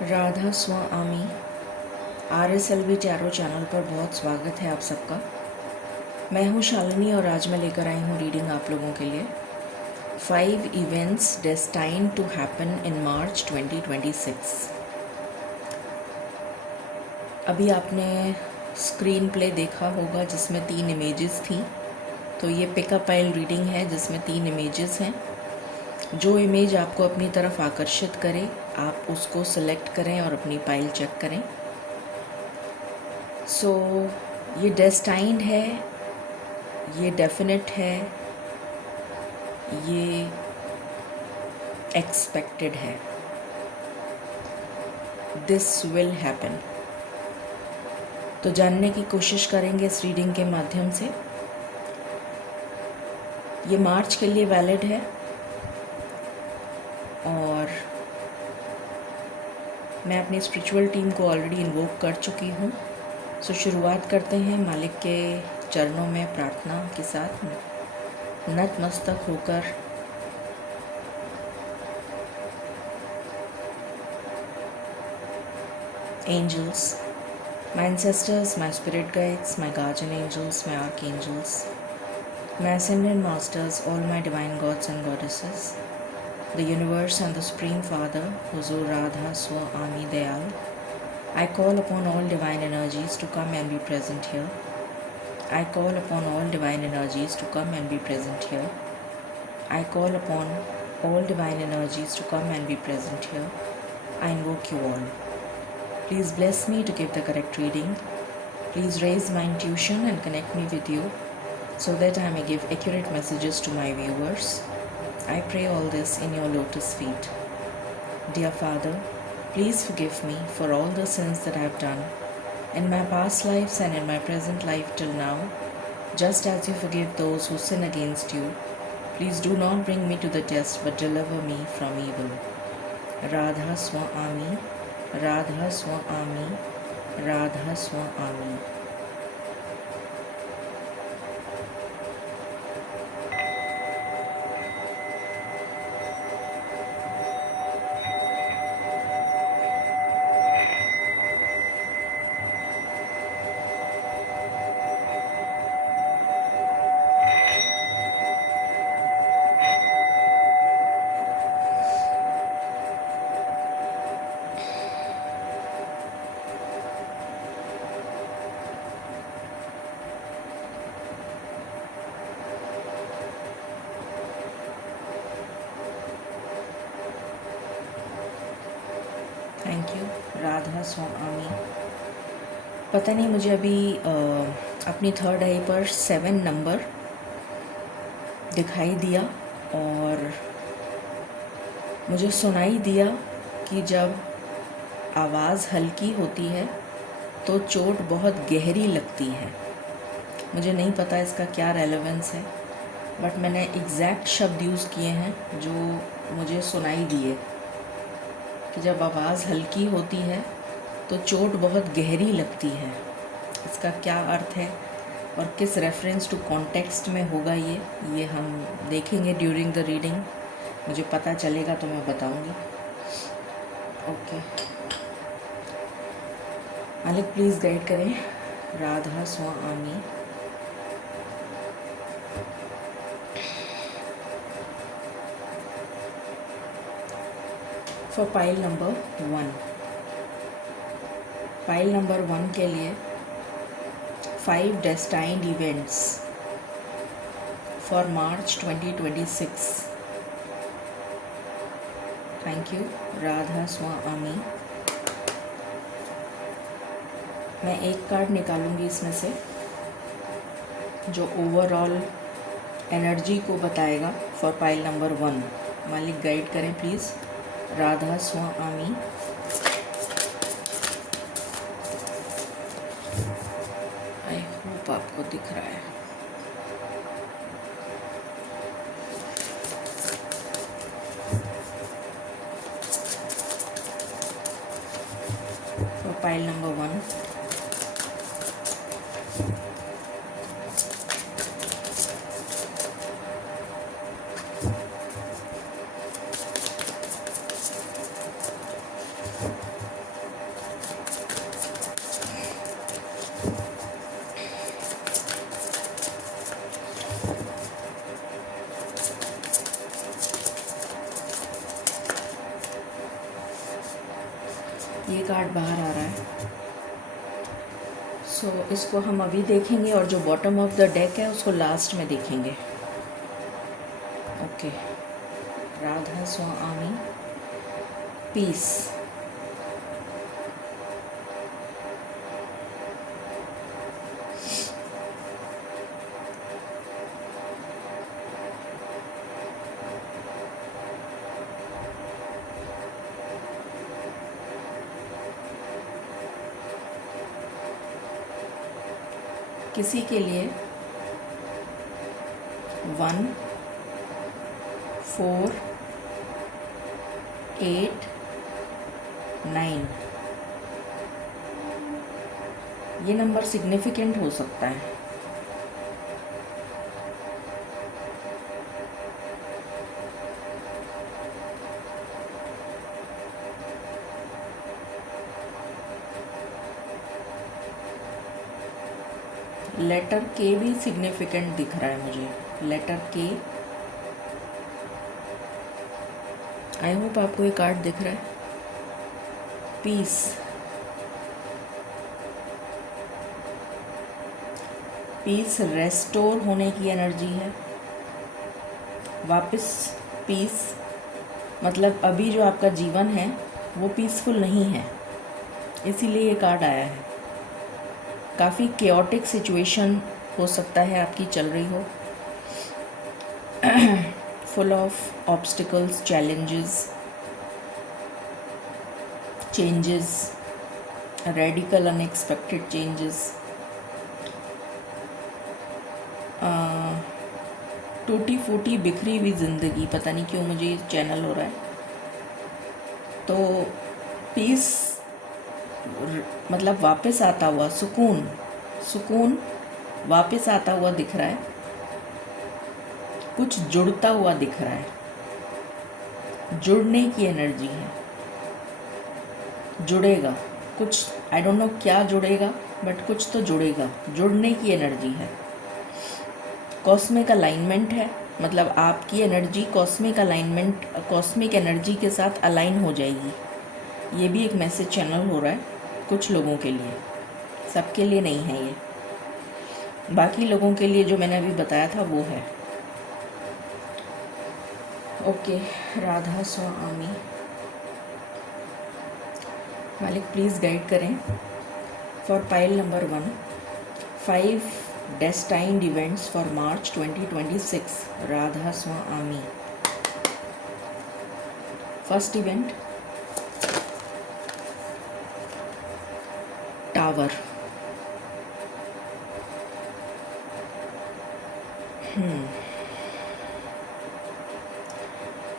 राधा स्वामी RSLV tarot channel पर बहुत स्वागत है आप सबका। मैं हूँ शालिनी और आज मैं लेकर आई हूँ रीडिंग आप लोगों के लिए 5 events destined to happen in मार्च 2026। अभी आपने स्क्रीन प्ले देखा होगा जिसमें 3 इमेजेस थी। तो ये पिकअप पाइल रीडिंग है जिसमें 3 इमेजेस हैं। जो इमेज आपको अपनी तरफ आकर्षित करे आप उसको सिलेक्ट करें और अपनी पाइल चेक करें। सो ये डेस्टाइन्ड है, ये डेफिनेट है, ये एक्सपेक्टेड है। This will happen. तो जानने की कोशिश करेंगे इस रीडिंग के माध्यम से। ये मार्च के लिए वैलिड है और मैं अपनी स्पिरिचुअल टीम को ऑलरेडी इन्वोक कर चुकी हूँ। सो शुरुआत करते हैं मालिक के चरणों में प्रार्थना के साथ नतमस्तक होकर। Angels, my ancestors, my spirit guides, my guardian angels, my archangels, my ascended masters, all my divine gods and goddesses, the universe and the Supreme Father, Huzur Radha Swami Dayal, I call upon all divine energies to come and be present here. I call upon all divine energies to come and be present here. I call upon all divine energies to come and be present here. I invoke you all. Please bless me to give the correct reading. Please raise my intuition and connect me with you so that I may give accurate messages to my viewers. I pray all this in your lotus feet. Dear Father, please forgive me for all the sins that I have done in my past lives and in my present life till now, just as you forgive those who sin against you. Please do not bring me to the test, but deliver me from evil. Radha Swami, Radha Swami, Radha Swami. Thank you Radha Swami. पता नहीं मुझे अभी अपनी third आई पर 7 number दिखाई दिया और मुझे सुनाई दिया कि जब आवाज़ हल्की होती है तो चोट बहुत गहरी लगती है। मुझे नहीं पता इसका क्या रेलेवेंस है, बट मैंने एग्जैक्ट शब्द यूज़ किए हैं जो मुझे सुनाई दिए कि जब आवाज़ हल्की होती है तो चोट बहुत गहरी लगती है। इसका क्या अर्थ है और किस रेफरेंस टू कॉन्टेक्स्ट में होगा ये हम देखेंगे ड्यूरिंग द रीडिंग। मुझे पता चलेगा तो मैं बताऊंगी। ओके मालिक प्लीज़ गाइड करें। Radha Swami. For pile number 1, pile number 1 के लिए 5 destined events for March 2026। Thank you Radha Swami. मैं एक कार्ड निकालूंगी इसमें से जो ओवरऑल एनर्जी को बताएगा फॉर पाइल नंबर 1। मालिक गाइड करें please. Radha Swami. I hope आपको दिख रहा है। फॉर पाइल नंबर 1, ये कार्ड बाहर आ रहा है। सो इसको हम अभी देखेंगे और जो बॉटम ऑफ द डेक है उसको लास्ट में देखेंगे। ओके, राधा स्वामी, पीस। किसी के लिए 1, 4, 8, 9 ये नंबर सिग्निफिकेंट हो सकता है। लेटर के भी सिग्निफिकेंट दिख रहा है मुझे। लेटर के, आई होप आपको ये कार्ड दिख रहा है। पीस, पीस रेस्टोर होने की एनर्जी है। वापस पीस मतलब अभी जो आपका जीवन है वो पीसफुल नहीं है, इसीलिए ये कार्ड आया है। काफ़ी केओटिक सिचुएशन हो सकता है आपकी चल रही हो, full of obstacles, challenges, changes, radical unexpected changes, टूटी फूटी बिखरी हुई ज़िंदगी। पता नहीं क्यों मुझे चैनल हो रहा है। तो पीस मतलब वापस आता हुआ सुकून, सुकून वापस आता हुआ दिख रहा है। कुछ जुड़ता हुआ दिख रहा है, जुड़ने की एनर्जी है। जुड़ेगा कुछ, आई डोंट नो क्या जुड़ेगा, बट कुछ तो जुड़ेगा, जुड़ने की एनर्जी है। कॉस्मिक अलाइनमेंट है, मतलब आपकी energy cosmic alignment, cosmic energy के साथ अलाइन हो जाएगी। ये भी एक मैसेज चैनल हो रहा है कुछ लोगों के लिए, सबके लिए नहीं है ये। बाकी लोगों के लिए जो मैंने अभी बताया था वो है। ओके, राधा स्वामी मालिक प्लीज़ गाइड करें for pile number 1, 5 destined events for March 2026, Radha Swami. First event, tower.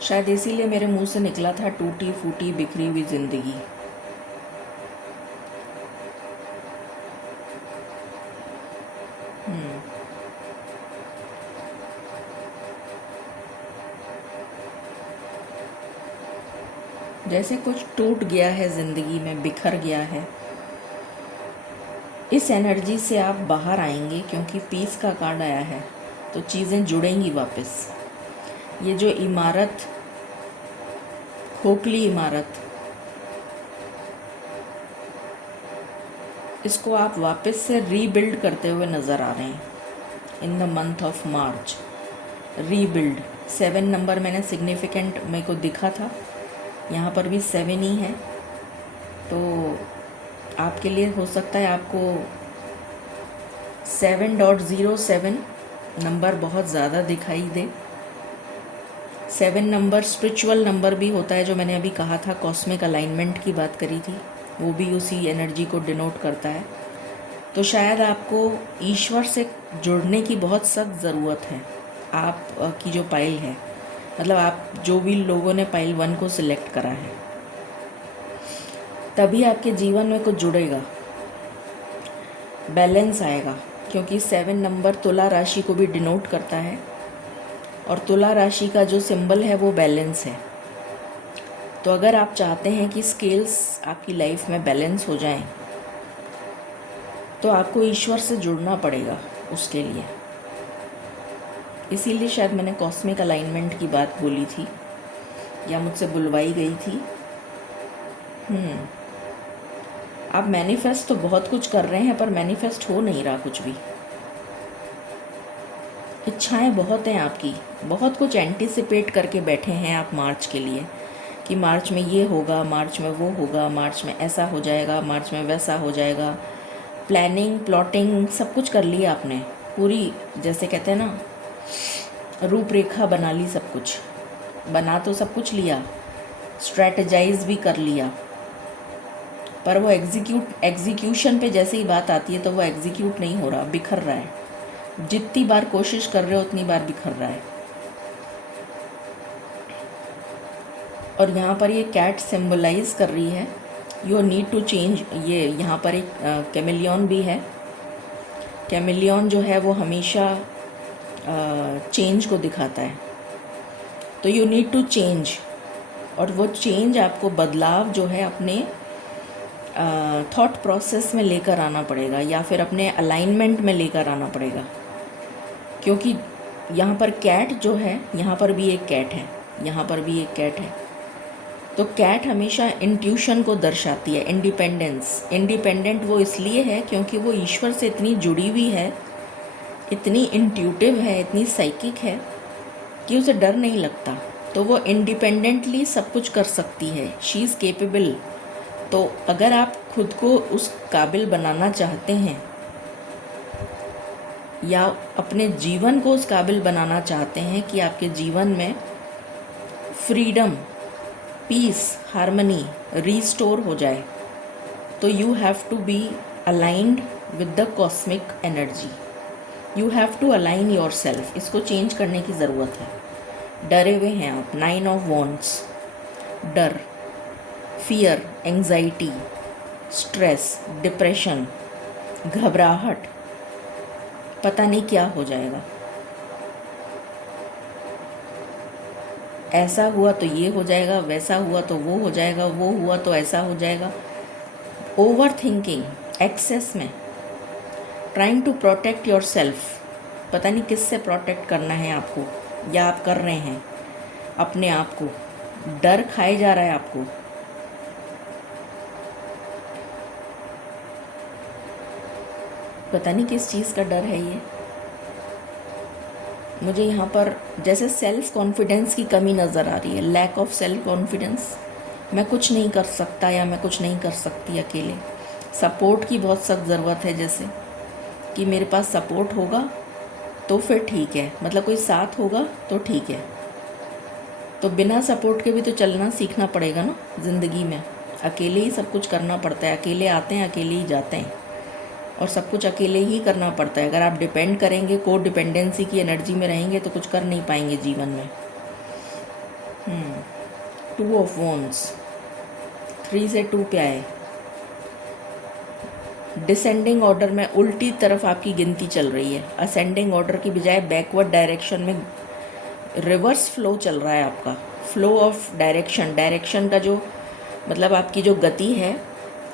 शायद इसीलिए मेरे मुंह से निकला था टूटी फूटी बिखरी हुई जिंदगी। जैसे कुछ टूट गया है ज़िंदगी में, बिखर गया है। इस एनर्जी से आप बाहर आएंगे क्योंकि पीस का कार्ड आया है, तो चीज़ें जुड़ेंगी वापस। ये जो इमारत, खोखली इमारत, इसको आप वापस से रीबिल्ड करते हुए नज़र आ रहे हैं in the month of March. Rebuild, 7 number मैंने सिग्निफिकेंट मेरे को दिखा था, यहाँ पर भी 7 ही है। तो आपके लिए हो सकता है आपको 7.07 नंबर बहुत ज़्यादा दिखाई दे। 7 नंबर स्पिरिचुअल नंबर भी होता है, जो मैंने अभी कहा था, कॉस्मिक अलाइनमेंट की बात करी थी, वो भी उसी एनर्जी को डिनोट करता है। तो शायद आपको ईश्वर से जुड़ने की बहुत सख्त ज़रूरत है। आप की जो पाइल है, मतलब आप जो भी लोगों ने पाइल 1 को सिलेक्ट करा है, तभी आपके जीवन में कुछ जुड़ेगा, बैलेंस आएगा। क्योंकि 7 नंबर तुला राशि को भी डिनोट करता है, और तुला राशि का जो सिंबल है वो बैलेंस है। तो अगर आप चाहते हैं कि स्केल्स आपकी लाइफ में बैलेंस हो जाएं, तो आपको ईश्वर से जुड़ना पड़ेगा उसके लिए। इसीलिए शायद मैंने कॉस्मिक अलाइनमेंट की बात बोली थी, या मुझसे बुलवाई गई थी। आप मैनिफेस्ट तो बहुत कुछ कर रहे हैं पर मैनिफेस्ट हो नहीं रहा कुछ भी। इच्छाएं बहुत हैं आपकी, बहुत कुछ एंटिसिपेट करके बैठे हैं आप मार्च के लिए कि मार्च में ये होगा, मार्च में वो होगा, मार्च में ऐसा हो जाएगा, मार्च में वैसा हो जाएगा। प्लानिंग प्लॉटिंग सब कुछ कर लिया आपने, पूरी जैसे कहते हैं ना रूपरेखा बना ली, सब कुछ बना तो सब कुछ लिया, स्ट्रैटेजाइज भी कर लिया, पर वो एग्जीक्यूशन पे जैसे ही बात आती है तो वो एग्जीक्यूट नहीं हो रहा, बिखर रहा है। जितनी बार कोशिश कर रहे हो उतनी बार बिखर रहा है। और यहाँ पर ये कैट सिंबलाइज कर रही है यू नीड टू चेंज। ये यहाँ पर एक कैमिलियन भी है। कैमिलियन जो है वो हमेशा चेंज को दिखाता है, तो यू नीड टू चेंज। और वो चेंज आपको, बदलाव जो है अपने थॉट प्रोसेस में लेकर आना पड़ेगा या फिर अपने अलाइनमेंट में लेकर आना पड़ेगा। क्योंकि यहाँ पर कैट जो है, यहाँ पर भी एक कैट है, यहाँ पर भी एक कैट है। तो कैट हमेशा इंट्यूशन को दर्शाती है, इंडिपेंडेंस। इंडिपेंडेंट वो इसलिए है क्योंकि वो ईश्वर से इतनी जुड़ी हुई है, इतनी इंट्यूटिव है, इतनी साइकिक है कि उसे डर नहीं लगता। तो वो इंडिपेंडेंटली सब कुछ कर सकती है, शी इज़ केपेबल। तो अगर आप खुद को उस काबिल बनाना चाहते हैं या अपने जीवन को उस काबिल बनाना चाहते हैं कि आपके जीवन में फ्रीडम, पीस, हार्मनी रीस्टोर हो जाए, तो you have to be aligned with the cosmic energy. You have to align yourself. इसको चेंज करने की ज़रूरत है। डरे हुए हैं आप, 9 ऑफ वॉन्ड्स, डर, फियर, एंजाइटी, स्ट्रेस, डिप्रेशन, घबराहट, पता नहीं क्या हो जाएगा, ऐसा हुआ तो ये हो जाएगा, वैसा हुआ तो वो हो जाएगा, वो हुआ तो ऐसा हो जाएगा। ओवर थिंकिंग, एक्सेस में, trying to protect yourself. पता नहीं किससे प्रोटेक्ट करना है आपको, या आप कर रहे हैं अपने आप को। डर खाए जा रहा है आपको। पता नहीं किस चीज़ का डर है ये। मुझे यहाँ पर जैसे सेल्फ कॉन्फिडेंस की कमी नज़र आ रही है, लैक ऑफ सेल्फ कॉन्फिडेंस। मैं कुछ नहीं कर सकता या मैं कुछ नहीं कर सकती अकेले। सपोर्ट की बहुत सख्त ज़रूरत है, जैसे कि मेरे पास सपोर्ट होगा तो फिर ठीक है, मतलब कोई साथ होगा तो ठीक है। तो बिना सपोर्ट के भी तो चलना सीखना पड़ेगा ना ज़िंदगी में। अकेले ही सब कुछ करना पड़ता है, अकेले आते हैं, अकेले ही जाते हैं, और सब कुछ अकेले ही करना पड़ता है। अगर आप डिपेंड करेंगे, को डिपेंडेंसी की एनर्जी में रहेंगे तो कुछ कर नहीं पाएंगे जीवन में। 2 ऑफ वॉन्ड्स, 3 से 2 पे आए। डिसेंडिंग ऑर्डर में उल्टी तरफ आपकी गिनती चल रही है। असेंडिंग ऑर्डर की बजाय बैकवर्ड डायरेक्शन में रिवर्स फ्लो चल रहा है आपका। फ्लो ऑफ डायरेक्शन, डायरेक्शन का जो मतलब आपकी जो गति है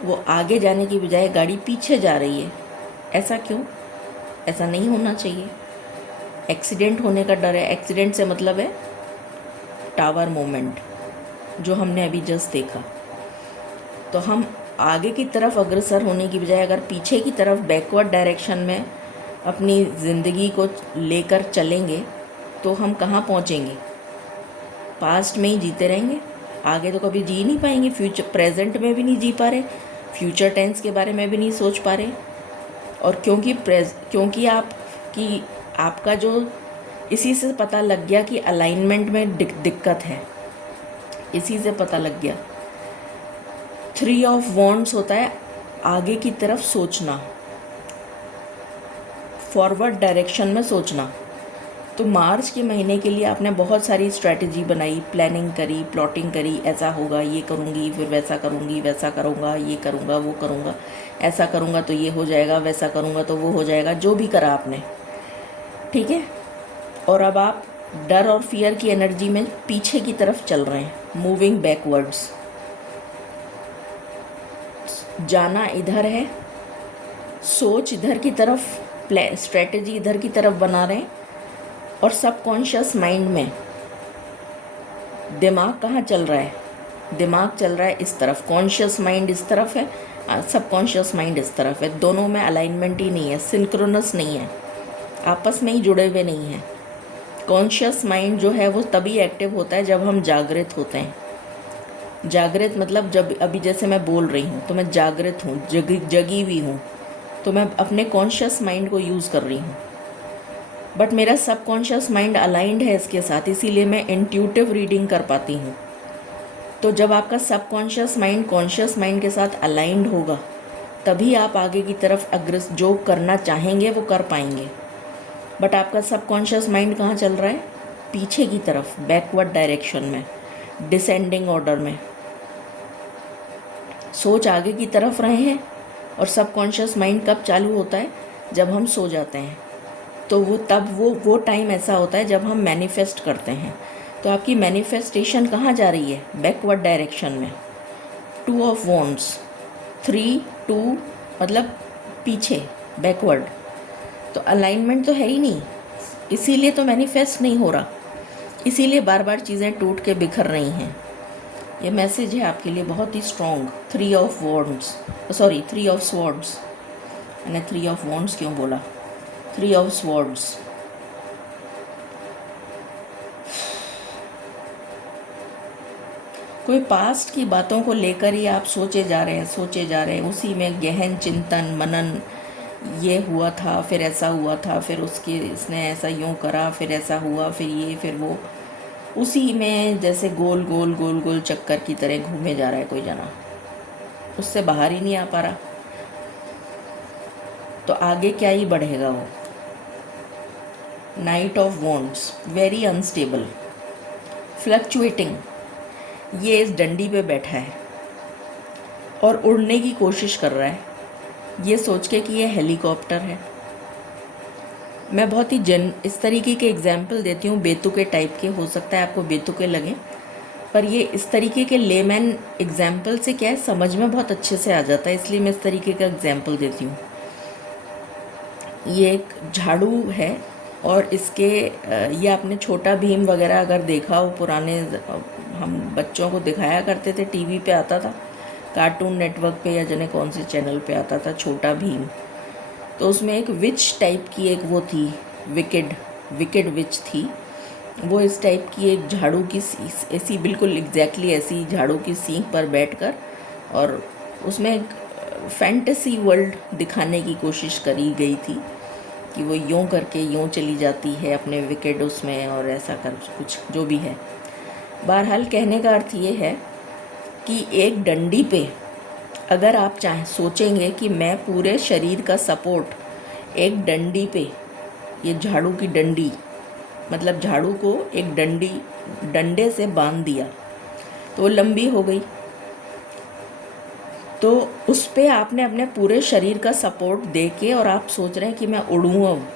वो आगे जाने की बजाय गाड़ी पीछे जा रही है। ऐसा क्यों? ऐसा नहीं होना चाहिए। एक्सीडेंट होने का डर है। एक्सीडेंट से मतलब है टावर मोमेंट, जो हमने अभी जस्ट देखा। तो हम आगे की तरफ अग्रसर होने की बजाय अगर पीछे की तरफ बैकवर्ड डायरेक्शन में अपनी ज़िंदगी को लेकर चलेंगे तो हम कहाँ पहुँचेंगे? पास्ट में ही जीते रहेंगे, आगे तो कभी जी नहीं पाएंगे। फ्यूचर, प्रेजेंट में भी नहीं जी पा रहे, फ्यूचर टेंस के बारे में भी नहीं सोच पा रहे। और क्योंकि आपका जो इसी से पता लग गया कि अलाइनमेंट में दिक्कत है, इसी से पता लग गया। 3 ऑफ वॉन्ड्स होता है आगे की तरफ सोचना, फॉरवर्ड डायरेक्शन में सोचना। तो मार्च के महीने के लिए आपने बहुत सारी स्ट्रैटेजी बनाई, प्लानिंग करी, प्लॉटिंग करी। ऐसा होगा, ये करूँगी, फिर वैसा करूँगी, वैसा करूँगा, ये करूँगा, वो करूँगा, ऐसा करूँगा तो ये हो जाएगा, वैसा करूँगा तो वो हो जाएगा, जो भी करा आपने, ठीक है। और अब आप डर और फियर की एनर्जी में पीछे की तरफ चल रहे हैं, मूविंग बैकवर्ड्स। जाना इधर है, सोच इधर की तरफ, स्ट्रैटेजी इधर की तरफ बना रहे हैं, और सबकॉन्शियस माइंड में दिमाग कहाँ चल रहा है? दिमाग चल रहा है इस तरफ, कॉन्शियस माइंड इस तरफ है, सबकॉन्शियस माइंड इस तरफ है, दोनों में अलाइनमेंट ही नहीं है, सिंक्रोनस नहीं है, आपस में ही जुड़े हुए नहीं हैं। कॉन्शियस माइंड जो है वो तभी एक्टिव होता है जब हम जागृत होते हैं। जागृत मतलब जब अभी जैसे मैं बोल रही हूँ तो मैं जागृत हूँ, जगी हुई हूँ, तो मैं अपने कॉन्शियस माइंड को यूज़ कर रही हूँ। बट मेरा सबकॉन्शियस माइंड अलाइंड है इसके साथ, इसीलिए मैं इंट्यूटिव रीडिंग कर पाती हूँ। तो जब आपका सबकॉन्शियस माइंड कॉन्शियस माइंड के साथ अलाइंड होगा तभी आप आगे की तरफ जो करना चाहेंगे वो कर पाएंगे। बट आपका सबकॉन्शियस माइंड कहाँ चल रहा है? पीछे की तरफ, बैकवर्ड डायरेक्शन में, डिसेंडिंग ऑर्डर में। सोच आगे की तरफ रहे हैं और सबकॉन्शियस माइंड कब चालू होता है? जब हम सो जाते हैं। तो वो टाइम ऐसा होता है जब हम मैनिफेस्ट करते हैं। तो आपकी मैनिफेस्टेशन कहाँ जा रही है? बैकवर्ड डायरेक्शन में। 2 ऑफ वॉन्ड्स, 3 2 मतलब पीछे, बैकवर्ड। तो अलाइनमेंट तो है ही नहीं, इसीलिए तो मैनिफेस्ट नहीं हो रहा, इसीलिए बार बार चीज़ें टूट के बिखर रही हैं। ये मैसेज है आपके लिए बहुत ही strong. 3 of wands, sorry 3 of swords, मैंने 3 ऑफ वॉन्ड्स क्यों बोला? 3 ऑफ स्वॉर्ड्स। कोई पास्ट की बातों को लेकर ही आप सोचे जा रहे हैं, उसी में गहन चिंतन मनन, ये हुआ था, फिर ऐसा हुआ था, फिर इसने ऐसा यूँ करा, फिर ऐसा हुआ, फिर ये, फिर वो, उसी में जैसे गोल गोल चक्कर की तरह घूमे जा रहा है कोई जना, उससे बाहर ही नहीं आ पा रहा। तो आगे क्या ही बढ़ेगा वो। Night of wands, very unstable, fluctuating. ये इस डंडी पे बैठा है और उड़ने की कोशिश कर रहा है, ये सोच के कि ये हेलीकॉप्टर है। मैं बहुत ही इस तरीके के एग्जाम्पल देती हूँ, बेतुके टाइप के, हो सकता है आपको बेतुके लगे, पर ये इस तरीके के लेमैन एग्जाम्पल से क्या है, समझ में बहुत अच्छे से आ जाता है, इसलिए मैं इस तरीके का एग्जाम्पल देती हूँ। ये एक झाड़ू है और इसके ये आपने छोटा भीम वगैरह अगर देखा हो, पुराने हम बच्चों को दिखाया करते थे, टीवी पे आता था, कार्टून नेटवर्क पे या जाने कौन से चैनल पे आता था छोटा भीम। तो उसमें एक विच टाइप की एक वो थी, विकेड विच थी। वो इस टाइप की एक झाड़ू की ऐसी, बिल्कुल एग्जैक्टली ऐसी झाड़ू की सींग पर बैठकर, और उसमें एक फैंटेसी वर्ल्ड दिखाने की कोशिश करी गई थी कि वो यूँ करके यूँ चली जाती है अपने विकेट उसमें, और ऐसा कर कुछ जो भी है। बहरहाल कहने का अर्थ ये है कि एक डंडी पे अगर आप सोचेंगे कि मैं पूरे शरीर का सपोर्ट एक डंडी पे, ये झाड़ू की डंडी, मतलब झाड़ू को एक डंडे से बांध दिया तो वो लंबी हो गई, तो उस पे आपने अपने पूरे शरीर का सपोर्ट दे के और आप सोच रहे हैं कि मैं उड़ूँ अब।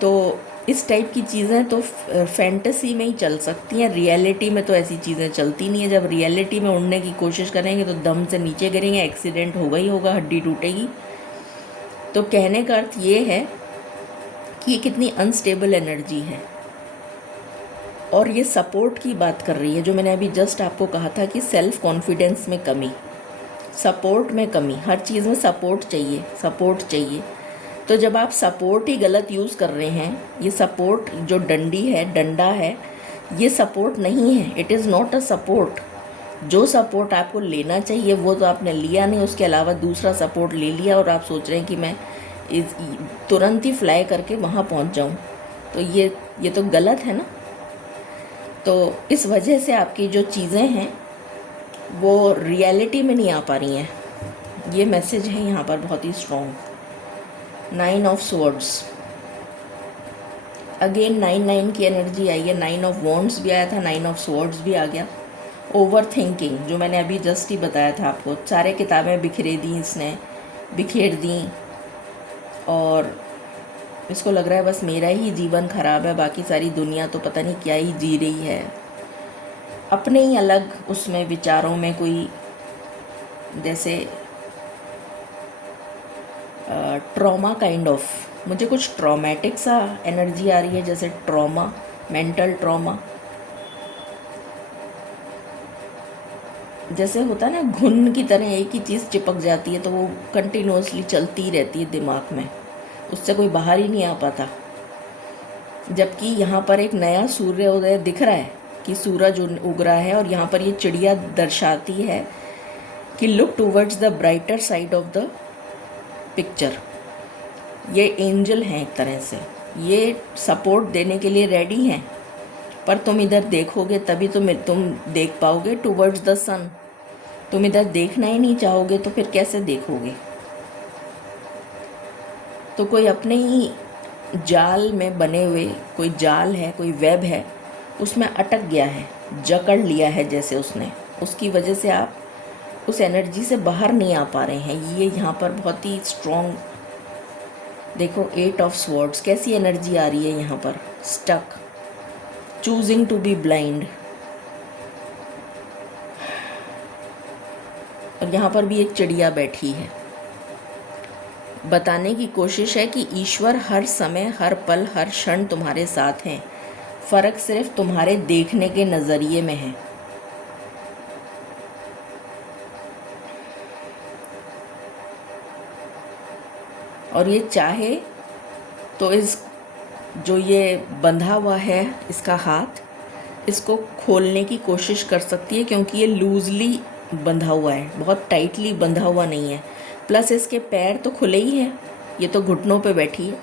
तो इस टाइप की चीज़ें तो फैंटेसी में ही चल सकती हैं, रियलिटी में तो ऐसी चीज़ें चलती नहीं है। जब रियलिटी में उड़ने की कोशिश करेंगे तो दम से नीचे गिरेंगे, एक्सीडेंट होगा ही होगा, हड्डी टूटेगी। तो कहने का अर्थ ये है कि ये कितनी अनस्टेबल एनर्जी है, और ये सपोर्ट की बात कर रही है, जो मैंने अभी जस्ट आपको कहा था कि सेल्फ कॉन्फिडेंस में कमी, सपोर्ट में कमी, हर चीज़ में सपोर्ट चाहिए। तो जब आप सपोर्ट ही गलत यूज़ कर रहे हैं, ये सपोर्ट जो डंडा है, ये सपोर्ट नहीं है, it is not a support. जो सपोर्ट आपको लेना चाहिए वो तो आपने लिया नहीं, उसके अलावा दूसरा सपोर्ट ले लिया, और आप सोच रहे हैं कि मैं तुरंत ही फ्लाई करके वहाँ पहुँच जाऊँ। तो ये तो गलत है ना। तो इस वजह से आपकी जो चीज़ें हैं वो रियलिटी में नहीं आ पा रही हैं। ये मैसेज है यहाँ पर बहुत ही स्ट्रॉन्ग। 9 ऑफ स्वॉर्ड्स, अगेन 9 की एनर्जी आई है। 9 ऑफ वॉन्ड्स भी आया था, 9 ऑफ स्वॉर्ड्स भी आ गया। ओवर थिंकिंग, जो मैंने अभी जस्ट ही बताया था आपको, सारे किताबें बिखेर दी, और इसको लग रहा है बस मेरा ही जीवन ख़राब है, बाकी सारी दुनिया तो पता नहीं क्या ही जी रही है, अपने ही अलग उसमें विचारों में, कोई जैसे ट्रॉमा काइंड ऑफ, मुझे कुछ ट्रॉमेटिक सा एनर्जी आ रही है, जैसे ट्रॉमा, मेंटल ट्रॉमा। जैसे होता है ना, घुन की तरह एक ही चीज़ चिपक जाती है तो वो कंटिन्यूअसली चलती रहती है दिमाग में, उससे कोई बाहर ही नहीं आ पाता। जबकि यहाँ पर एक नया सूर्योदय दिख रहा है कि सूरज उग रहा है, और यहाँ पर ये चिड़िया दर्शाती है कि look towards the brighter side of the picture. ये एंजल हैं एक तरह से, ये सपोर्ट देने के लिए रेडी हैं, पर तुम इधर देखोगे तभी तुम देख पाओगे टूवर्ड्स द सन। तुम इधर देखना ही नहीं चाहोगे तो फिर कैसे देखोगे? तो कोई अपने ही जाल में बने हुए, कोई जाल है, कोई वेब है, उसमें अटक गया है, जकड़ लिया है जैसे उसने, उसकी वजह से आप उस एनर्जी से बाहर नहीं आ पा रहे हैं। ये यहाँ पर बहुत ही स्ट्रॉन्ग, देखो 8 ऑफ स्वॉर्ड्स कैसी एनर्जी आ रही है यहाँ पर, stuck, choosing to be blind. और यहाँ पर भी एक चिड़िया बैठी है, बताने की कोशिश है कि ईश्वर हर समय, हर पल, हर क्षण तुम्हारे साथ हैं, फ़र्क सिर्फ तुम्हारे देखने के नज़रिए में है। और ये चाहे तो इस जो ये बंधा हुआ है इसका हाथ, इसको खोलने की कोशिश कर सकती है, क्योंकि ये लूजली बंधा हुआ है, बहुत टाइटली बंधा हुआ नहीं है। प्लस इसके पैर तो खुले ही हैं, ये तो घुटनों पे बैठी है,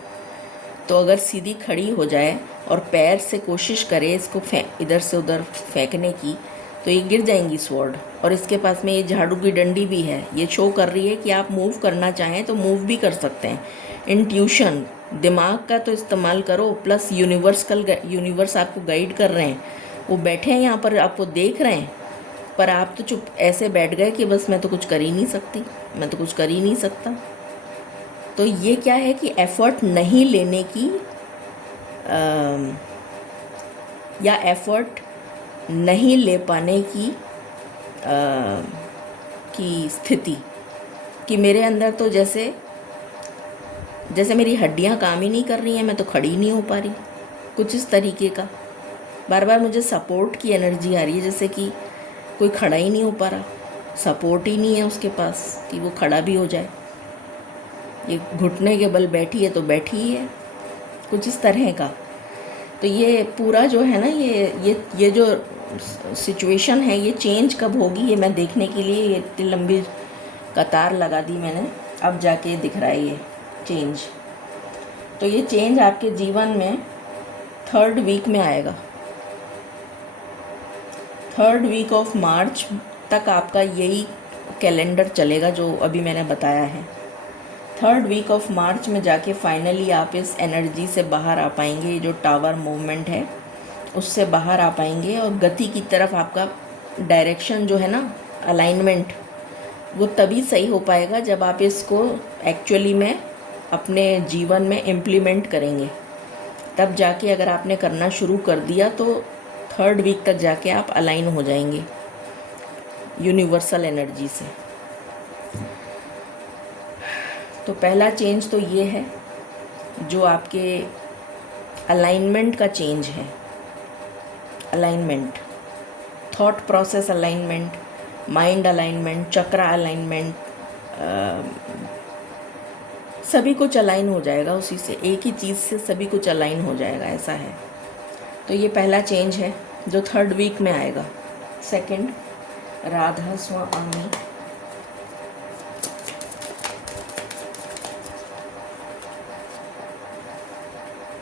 तो अगर सीधी खड़ी हो जाए और पैर से कोशिश करे इसको इधर से उधर फेंकने की, तो ये गिर जाएंगी स्वॉर्ड। और इसके पास में ये झाड़ू की डंडी भी है, ये शो कर रही है कि आप मूव करना चाहें तो मूव भी कर सकते हैं। इंट्यूशन, दिमाग का तो इस्तेमाल करो, प्लस यूनिवर्स आपको गाइड कर रहे हैं, वो बैठे हैं यहाँ पर, आपको देख रहे हैं, पर आप तो चुप ऐसे बैठ गए कि बस मैं तो कुछ कर ही नहीं सकती, मैं तो कुछ कर ही नहीं सकता। तो ये क्या है कि एफ़र्ट नहीं लेने की या एफ़र्ट नहीं ले पाने की स्थिति, कि मेरे अंदर तो जैसे मेरी हड्डियां काम ही नहीं कर रही हैं, मैं तो खड़ी नहीं हो पा रही, कुछ इस तरीके का। बार बार मुझे सपोर्ट की एनर्जी आ रही है, जैसे कि कोई खड़ा ही नहीं हो पा रहा, सपोर्ट ही नहीं है उसके पास कि वो खड़ा भी हो जाए। ये घुटने के बल बैठी है तो बैठी ही है, कुछ इस तरह का। तो ये पूरा जो है ना, ये जो सिचुएशन है, ये चेंज कब होगी ये मैं देखने के लिए ये इतनी लंबी कतार लगा दी मैंने, अब जाके दिख रहा है ये चेंज। तो ये चेंज आपके जीवन में 3rd वीक में आएगा, 3rd वीक ऑफ मार्च तक आपका यही कैलेंडर चलेगा जो अभी मैंने बताया है। 3rd वीक ऑफ मार्च में जाके फाइनली आप इस एनर्जी से बाहर आ पाएंगे, जो टावर मूवमेंट है उससे बाहर आ पाएंगे, और गति की तरफ आपका डायरेक्शन जो है ना, अलाइनमेंट, वो तभी सही हो पाएगा जब आप इसको एक्चुअली में अपने जीवन में इम्प्लीमेंट करेंगे। तब जाके अगर आपने करना शुरू कर दिया तो 3rd वीक तक जाके आप अलाइन हो जाएंगे यूनिवर्सल एनर्जी से। तो पहला चेंज तो ये है जो आपके अलाइनमेंट का चेंज है, alignment, thought process alignment, mind alignment, chakra alignment, सभी कुछ अलाइन हो जाएगा उसी से, एक ही चीज़ से सभी कुछ अलाइन हो जाएगा, ऐसा है। तो ये पहला चेंज है जो 3rd वीक में आएगा। सेकंड, राधा स्वामी,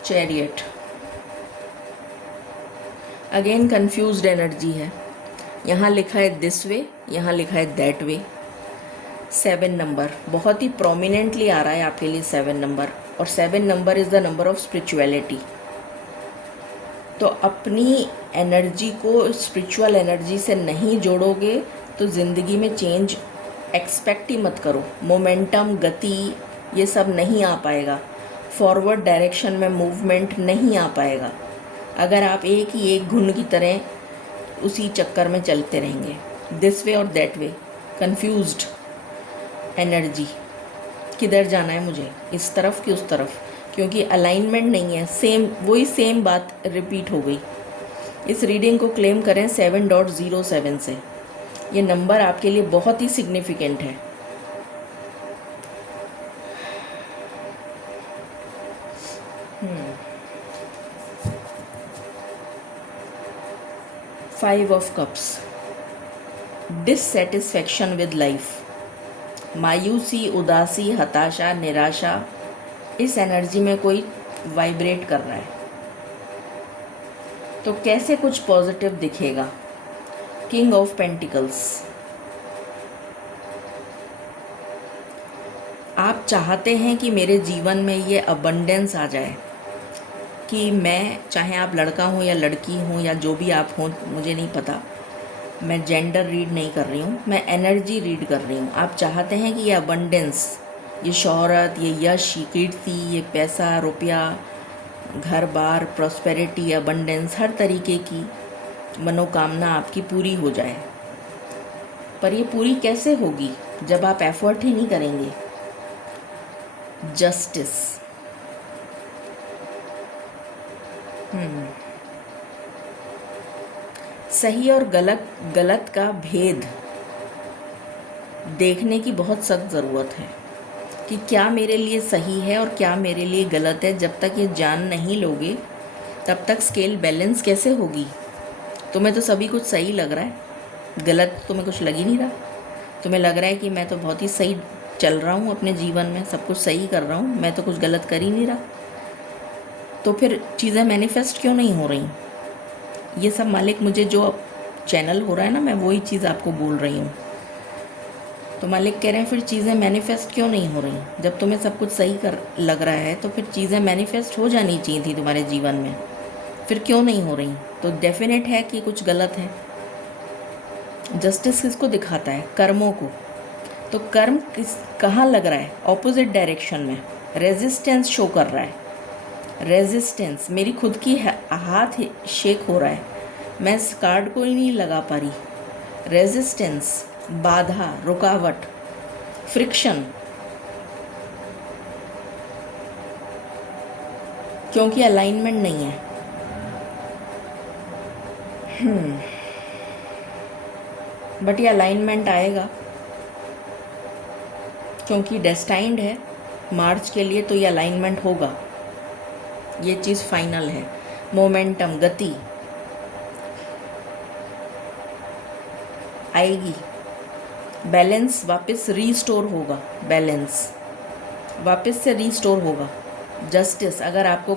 चैरियट, अगेन कंफ्यूज्ड एनर्जी है, यहाँ लिखा है दिस वे, यहाँ लिखा है दैट वे। 7 नंबर बहुत ही प्रोमिनेंटली आ रहा है आपके लिए, 7 नंबर, और 7 number is the number of spirituality. तो अपनी एनर्जी को स्पिरिचुअल एनर्जी से नहीं जोड़ोगे तो ज़िंदगी में चेंज एक्सपेक्ट ही मत करो, मोमेंटम, गति, ये सब नहीं आ पाएगा, फॉरवर्ड डायरेक्शन में मूवमेंट नहीं आ पाएगा अगर आप एक ही एक घुन की तरह उसी चक्कर में चलते रहेंगे, दिस वे और दैट वे, कंफ्यूज्ड एनर्जी, किधर जाना है मुझे, इस तरफ कि उस तरफ, क्योंकि अलाइनमेंट नहीं है, वही सेम बात रिपीट हो गई। इस रीडिंग को क्लेम करें 7.07 से, ये नंबर आपके लिए बहुत ही सिग्निफिकेंट है। Five of cups, dissatisfaction with life, मायूसी, उदासी, हताशा, निराशा, इस एनर्जी में कोई वाइब्रेट कर रहा है। तो कैसे कुछ पॉजिटिव दिखेगा? किंग ऑफ पेंटिकल्स, आप चाहते हैं कि मेरे जीवन में ये अबंडेंस आ जाए, कि मैं, चाहे आप लड़का हो या लड़की हो या जो भी आप हो, मुझे नहीं पता, मैं जेंडर रीड नहीं कर रही हूँ, मैं एनर्जी रीड कर रही हूँ। आप चाहते हैं कि ये अबंडेंस, ये शोहरत, ये यश, ये कीर्ति, ये पैसा, रुपया, घर बार, प्रॉस्पेरिटी, अबंडेंस, हर तरीके की मनोकामना आपकी पूरी हो जाए। पर ये पूरी कैसे होगी जब आप एफर्ट ही नहीं करेंगे? जस्टिस, सही और गलत का भेद देखने की बहुत सख्त ज़रूरत है कि क्या मेरे लिए सही है और क्या मेरे लिए गलत है। जब तक ये जान नहीं लोगे तब तक स्केल बैलेंस कैसे होगी? तुम्हें तो सभी कुछ सही लग रहा है, गलत तुम्हें कुछ लग ही नहीं रहा। तुम्हें लग रहा है कि मैं तो बहुत ही सही चल रहा हूँ अपने जीवन में, सब कुछ सही कर रहा हूँ, मैं तो कुछ गलत कर ही नहीं रहा। तो फिर चीज़ें मैनिफेस्ट क्यों नहीं हो रही? ये सब मालिक, मुझे जो चैनल हो रहा है ना, मैं वही चीज़ आपको बोल रही हूँ। तो मालिक कह रहे हैं फिर चीज़ें मैनिफेस्ट क्यों नहीं हो रही? जब तुम्हें सब कुछ सही कर लग रहा है तो फिर चीज़ें मैनिफेस्ट हो जानी चाहिए थी तुम्हारे जीवन में, फिर क्यों नहीं हो रही? तो डेफिनेट है कि कुछ गलत है। जस्टिस किसको दिखाता है? कर्मों को। तो कर्म कहाँ लग रहा है? ऑपोजिट डायरेक्शन में। रेजिस्टेंस शो कर रहा है, रेजिस्टेंस, मेरी खुद की हाथ शेक हो रहा है, मैं इस कार्ड को ही नहीं लगा पा रही। रेजिस्टेंस, बाधा, रुकावट, फ्रिक्शन, क्योंकि अलाइनमेंट नहीं है। बट ये अलाइनमेंट आएगा क्योंकि डेस्टाइंड है मार्च के लिए, तो ये अलाइनमेंट होगा, ये चीज़ फाइनल है। मोमेंटम, गति आएगी, बैलेंस वापस रीस्टोर होगा, बैलेंस वापस से रीस्टोर होगा। जस्टिस, अगर आपको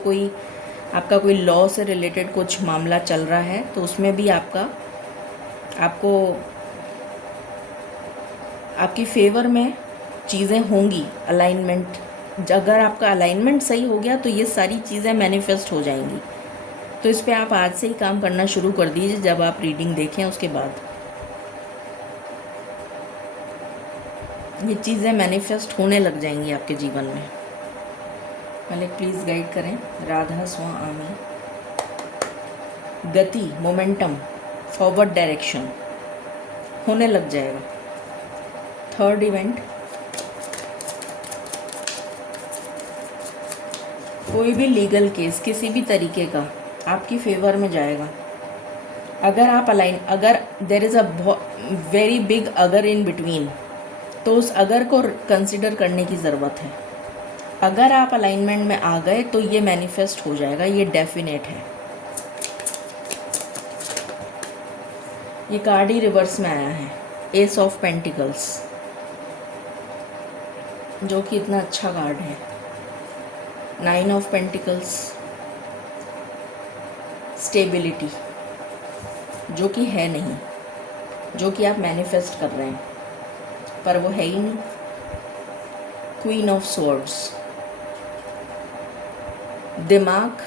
आपका कोई लॉ से रिलेटेड कुछ मामला चल रहा है तो उसमें भी आपको आपकी फेवर में चीज़ें होंगी। अलाइनमेंट, अगर आपका अलाइनमेंट सही हो गया तो ये सारी चीज़ें मैनिफेस्ट हो जाएंगी। तो इस पे आप आज से ही काम करना शुरू कर दीजिए, जब आप रीडिंग देखें उसके बाद ये चीज़ें मैनिफेस्ट होने लग जाएंगी आपके जीवन में। मालिक प्लीज़ गाइड करें। राधा स्वामी, गति, मोमेंटम, फॉरवर्ड डायरेक्शन होने लग जाएगा। थर्ड इवेंट, कोई भी लीगल केस किसी भी तरीके का आपकी फेवर में जाएगा। अगर there is a very big अगर इन बिटवीन, तो उस अगर को कंसिडर करने की ज़रूरत है। अगर आप अलाइनमेंट में आ गए तो ये मैनिफेस्ट हो जाएगा, ये डेफिनेट है। ये कार्ड ही रिवर्स में आया है, एस ऑफ पेंटिकल्स, जो कि इतना अच्छा कार्ड है। नाइन ऑफ पेंटिकल्स, स्टेबिलिटी, जो कि है नहीं, जो कि आप मैनिफेस्ट कर रहे हैं पर वो है ही नहीं। क्वीन ऑफ स्वॉर्ड्स, दिमाग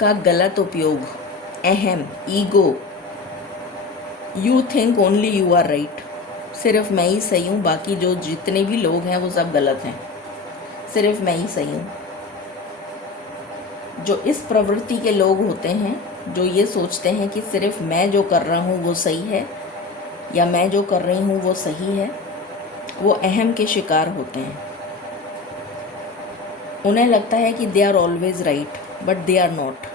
का गलत उपयोग, अहम, ego, you think only you are right, सिर्फ मैं ही सही हूँ, बाकी जो जितने भी लोग हैं वो सब गलत हैं, सिर्फ मैं ही सही हूँ। जो इस प्रवृत्ति के लोग होते हैं, जो ये सोचते हैं कि सिर्फ मैं जो कर रहा हूँ वो सही है या मैं जो कर रही हूँ वो सही है, वो अहम के शिकार होते हैं। उन्हें लगता है कि they are always right, but they are not.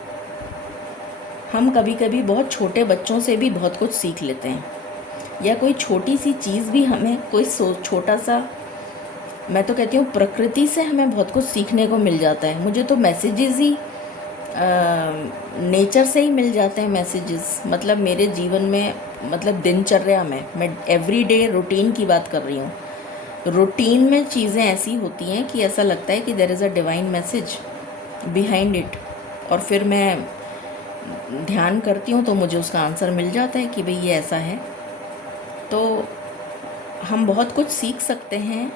हम कभी कभी बहुत छोटे बच्चों से भी बहुत कुछ सीख लेते हैं। या कोई छोटी सी चीज़ भी हमें कोई छोटा सा, मैं तो कहती हूँ प्रकृति से हमें बहुत कुछ सीखने को मिल जाता है। मुझे तो मैसेजेस ही नेचर से ही मिल जाते हैं मैसेजेस। मतलब मेरे जीवन में, मतलब दिनचर्या में, मैं एवरीडे रूटीन की बात कर रही हूँ। रूटीन में चीज़ें ऐसी होती हैं कि ऐसा लगता है कि there is a divine message behind it, और फिर मैं ध्यान करती हूँ तो मुझे उसका आंसर मिल जाता है कि भाई ये ऐसा है। तो हम बहुत कुछ सीख सकते हैं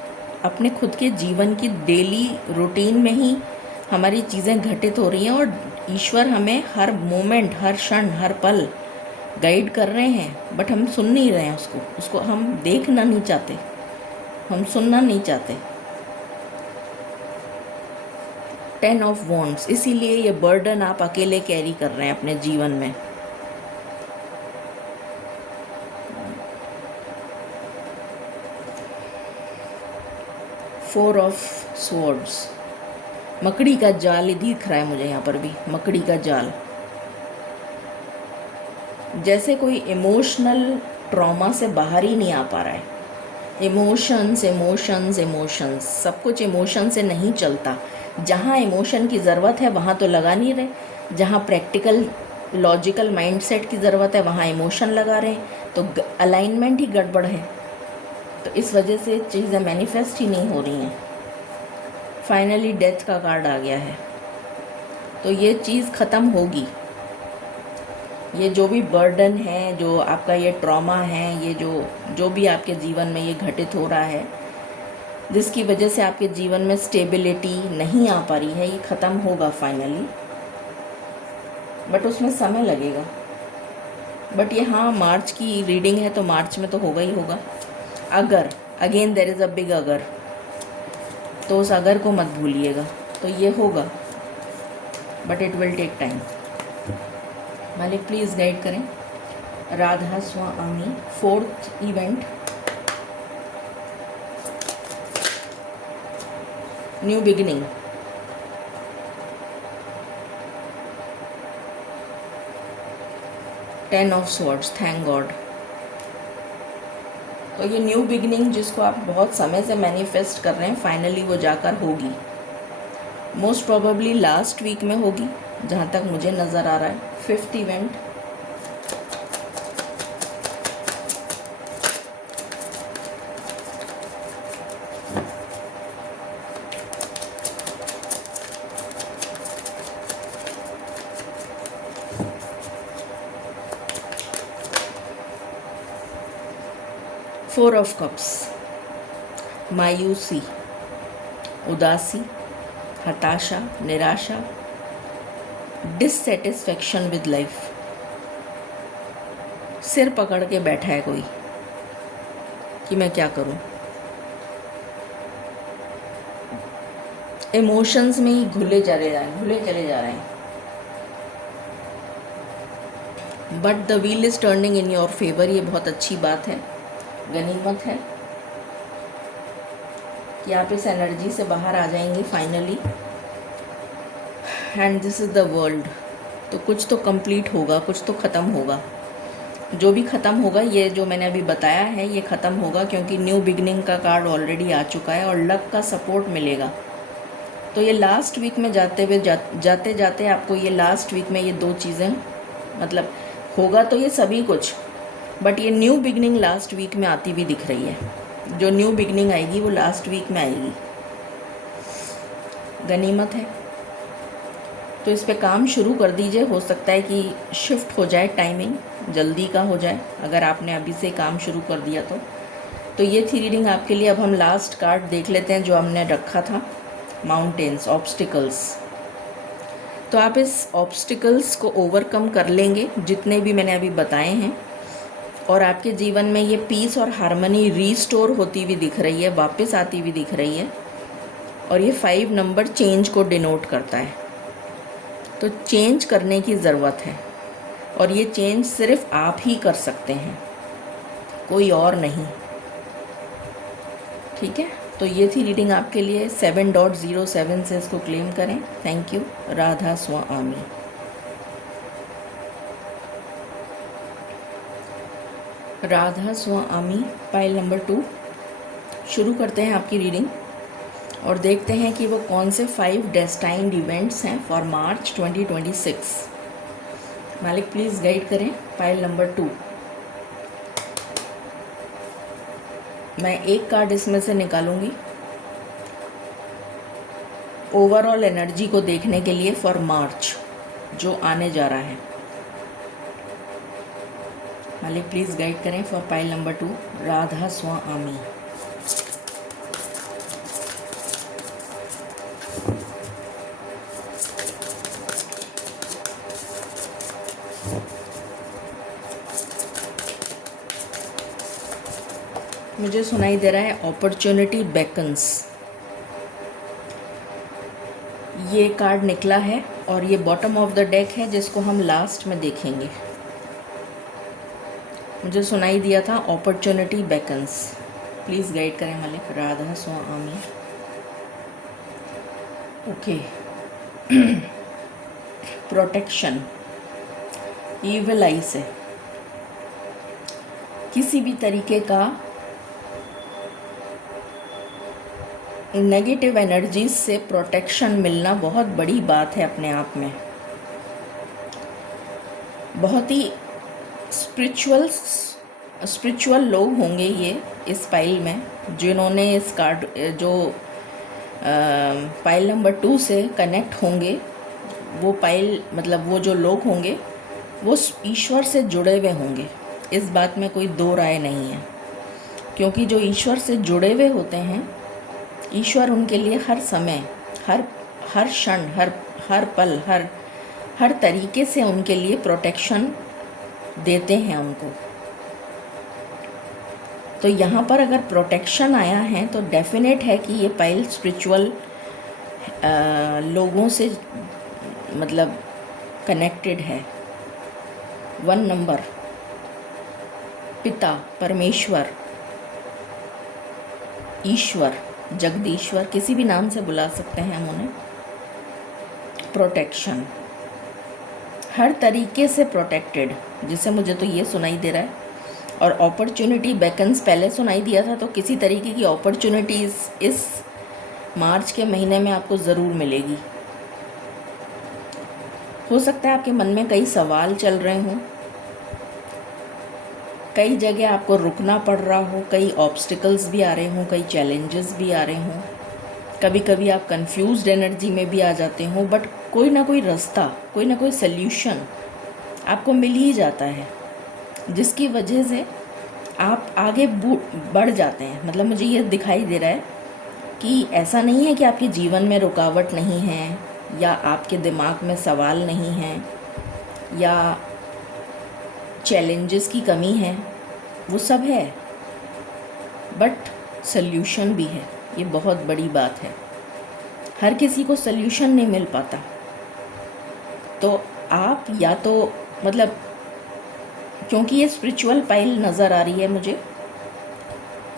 अपने खुद के जीवन की डेली रूटीन में ही। हमारी चीज़ें घटित हो रही हैं और ईश्वर हमें हर मोमेंट, हर क्षण, हर पल गाइड कर रहे हैं, बट हम सुन नहीं रहे हैं उसको हम देखना नहीं चाहते, हम सुनना नहीं चाहते। 10 ऑफ वॉन्ड्स, इसीलिए ये बर्डन आप अकेले कैरी कर रहे हैं अपने जीवन में। फोर ऑफ स्वॉर्ड्स, मकड़ी का जाल दिख रहा है मुझे यहाँ पर भी, मकड़ी का जाल। जैसे कोई इमोशनल ट्रॉमा से बाहर ही नहीं आ पा रहा है। इमोशंस इमोशंस इमोशंस, सब कुछ इमोशन से नहीं चलता। जहाँ इमोशन की ज़रूरत है वहाँ तो लगा नहीं रहे, जहाँ प्रैक्टिकल लॉजिकल माइंडसेट की ज़रूरत है वहाँ इमोशन लगा रहे हैं, तो अलाइनमेंट ही गड़बड़ है। तो इस वजह से चीज़ें मैनिफेस्ट ही नहीं हो रही हैं। फाइनली डेथ का कार्ड आ गया है, तो ये चीज़ ख़त्म होगी। ये जो भी बर्डन है, जो आपका ये ट्रॉमा है, ये जो भी आपके जीवन में ये घटित हो रहा है, जिसकी वजह से आपके जीवन में स्टेबिलिटी नहीं आ पा रही है, ये ख़त्म होगा फाइनली। बट उसमें समय लगेगा। बट ये हाँ, मार्च की रीडिंग है तो मार्च में तो होगा ही होगा। अगर, again there is a big अगर, तो उस अगर को मत भूलिएगा। तो ये होगा, but it will take time. मालिक प्लीज़ गाइड करें। Radha Swami, 4th event, new beginning. Ten of swords, thank God. तो ये न्यू बिगिनिंग जिसको आप बहुत समय से मैनिफेस्ट कर रहे हैं, फाइनली वो जाकर होगी। मोस्ट प्रोबेबली लास्ट वीक में होगी, जहाँ तक मुझे नज़र आ रहा है। 5th event, four of cups, मायूसी, उदासी, हताशा, निराशा, डिससेटिस्फैक्शन विद लाइफ। सिर पकड़ के बैठा है कोई कि मैं क्या करूं। इमोशंस में ही घुले चले जा रहे हैं। But the wheel is turning in your favour, ये बहुत अच्छी बात है, गनीमत है कि आप इस एनर्जी से बाहर आ जाएंगे finally. And this is the world. तो कुछ तो कंप्लीट होगा, कुछ तो ख़त्म होगा। जो भी ख़त्म होगा, ये जो मैंने अभी बताया है ये ख़त्म होगा, क्योंकि न्यू बिगनिंग का कार्ड ऑलरेडी आ चुका है और लक का सपोर्ट मिलेगा। तो ये लास्ट वीक में जाते जाते आपको ये लास्ट वीक में ये दो चीज़ें, मतलब होगा तो ये सभी कुछ, बट ये न्यू बिगनिंग लास्ट वीक में आती भी दिख रही है। जो न्यू बिगनिंग आएगी वो लास्ट वीक में आएगी, गनीमत है। तो इस पे काम शुरू कर दीजिए। हो सकता है कि शिफ्ट हो जाए, टाइमिंग जल्दी का हो जाए अगर आपने अभी से काम शुरू कर दिया तो ये थी रीडिंग आपके लिए। अब हम लास्ट कार्ड देख लेते हैं जो हमने रखा था, माउंटेन्स, ऑब्स्टिकल्स। तो आप इस ऑब्स्टिकल्स को ओवरकम कर लेंगे जितने भी मैंने अभी बताए हैं, और आपके जीवन में ये पीस और हार्मनी रीस्टोर होती हुई दिख रही है, वापस आती हुई दिख रही है। और ये 5 नंबर चेंज को डिनोट करता है। तो चेंज करने की ज़रूरत है, और ये चेंज सिर्फ आप ही कर सकते हैं, कोई और नहीं। ठीक है, तो ये थी रीडिंग आपके लिए। 7.07 से इसको क्लेम करें। Thank you. Radha Swami. Radha Swami pile number 2। शुरू करते हैं आपकी रीडिंग और देखते हैं कि वो कौन से 5 डेस्टाइन्ड इवेंट्स हैं फॉर मार्च 2026। मालिक प्लीज़ गाइड करें पाइल नंबर 2। मैं एक कार्ड इसमें से निकालूंगी ओवरऑल एनर्जी को देखने के लिए फॉर मार्च जो आने जा रहा है। मालिक प्लीज़ गाइड करें फॉर पाइल नंबर 2 राधा स्वामी। मुझे सुनाई दे रहा है अपॉर्चुनिटी बेकन्स। ये कार्ड निकला है और ये बॉटम ऑफ द डेक है जिसको हम लास्ट में देखेंगे। मुझे सुनाई दिया था अपॉर्चुनिटी बेकन्स। प्लीज़ गाइड करें मालिक राधा स्वामी। ओके। प्रोटेक्शन ईविल आई से किसी भी तरीके का नेगेटिव एनर्जीज से प्रोटेक्शन मिलना बहुत बड़ी बात है अपने आप में। बहुत ही स्पिरिचुअल लोग होंगे ये इस पाइल में, जिन्होंने इस कार्ड जो पाइल नंबर 2 से कनेक्ट होंगे। वो पाइल मतलब वो जो लोग होंगे वो ईश्वर से जुड़े हुए होंगे। इस बात में कोई दो राय नहीं है, क्योंकि जो ईश्वर से जुड़े हुए होते हैं ईश्वर उनके लिए हर समय हर क्षण हर पल हर तरीके से उनके लिए प्रोटेक्शन देते हैं उनको। तो यहाँ पर अगर प्रोटेक्शन आया है तो डेफिनेट है कि ये पाइल स्पिरिचुअल लोगों से मतलब कनेक्टेड है। 1 नंबर पिता परमेश्वर ईश्वर जगदीश्वर किसी भी नाम से बुला सकते हैं हम उन्हें। प्रोटेक्शन हर तरीके से प्रोटेक्टेड, जिसे मुझे तो ये सुनाई दे रहा है। और अपॉर्चुनिटी बेकन्स पहले सुनाई दिया था, तो किसी तरीके की अपॉर्चुनिटीज़ इस मार्च के महीने में आपको ज़रूर मिलेगी। हो सकता है आपके मन में कई सवाल चल रहे हों, कई जगह आपको रुकना पड़ रहा हो, कई ऑब्स्टिकल्स भी आ रहे हों, कई चैलेंजेस भी आ रहे हों। कभी कभी आप कंफ्यूज्ड एनर्जी में भी आ जाते हो, बट कोई ना कोई रास्ता कोई ना कोई सल्यूशन आपको मिल ही जाता है, जिसकी वजह से आप आगे बढ़ जाते हैं। मतलब मुझे ये दिखाई दे रहा है कि ऐसा नहीं है कि आपके जीवन में रुकावट नहीं है, या आपके दिमाग में सवाल नहीं है, या चैलेंजेस की कमी है। वो सब है, बट सल्यूशन भी है। ये बहुत बड़ी बात है। हर किसी को सल्यूशन नहीं मिल पाता, तो आप या तो मतलब क्योंकि ये स्पिरिचुअल पाइल नज़र आ रही है मुझे,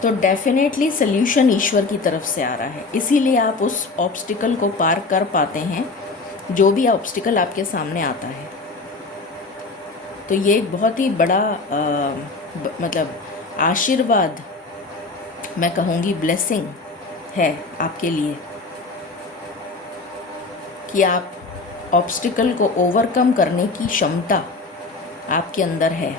तो डेफिनेटली सल्यूशन ईश्वर की तरफ से आ रहा है। इसीलिए आप उस ऑब्स्टिकल को पार कर पाते हैं, जो भी ऑब्स्टिकल आपके सामने आता है। तो ये एक बहुत ही बड़ा मतलब आशीर्वाद, मैं कहूँगी ब्लेसिंग है आपके लिए, कि आप ऑब्स्टिकल को ओवरकम करने की क्षमता आपके अंदर है।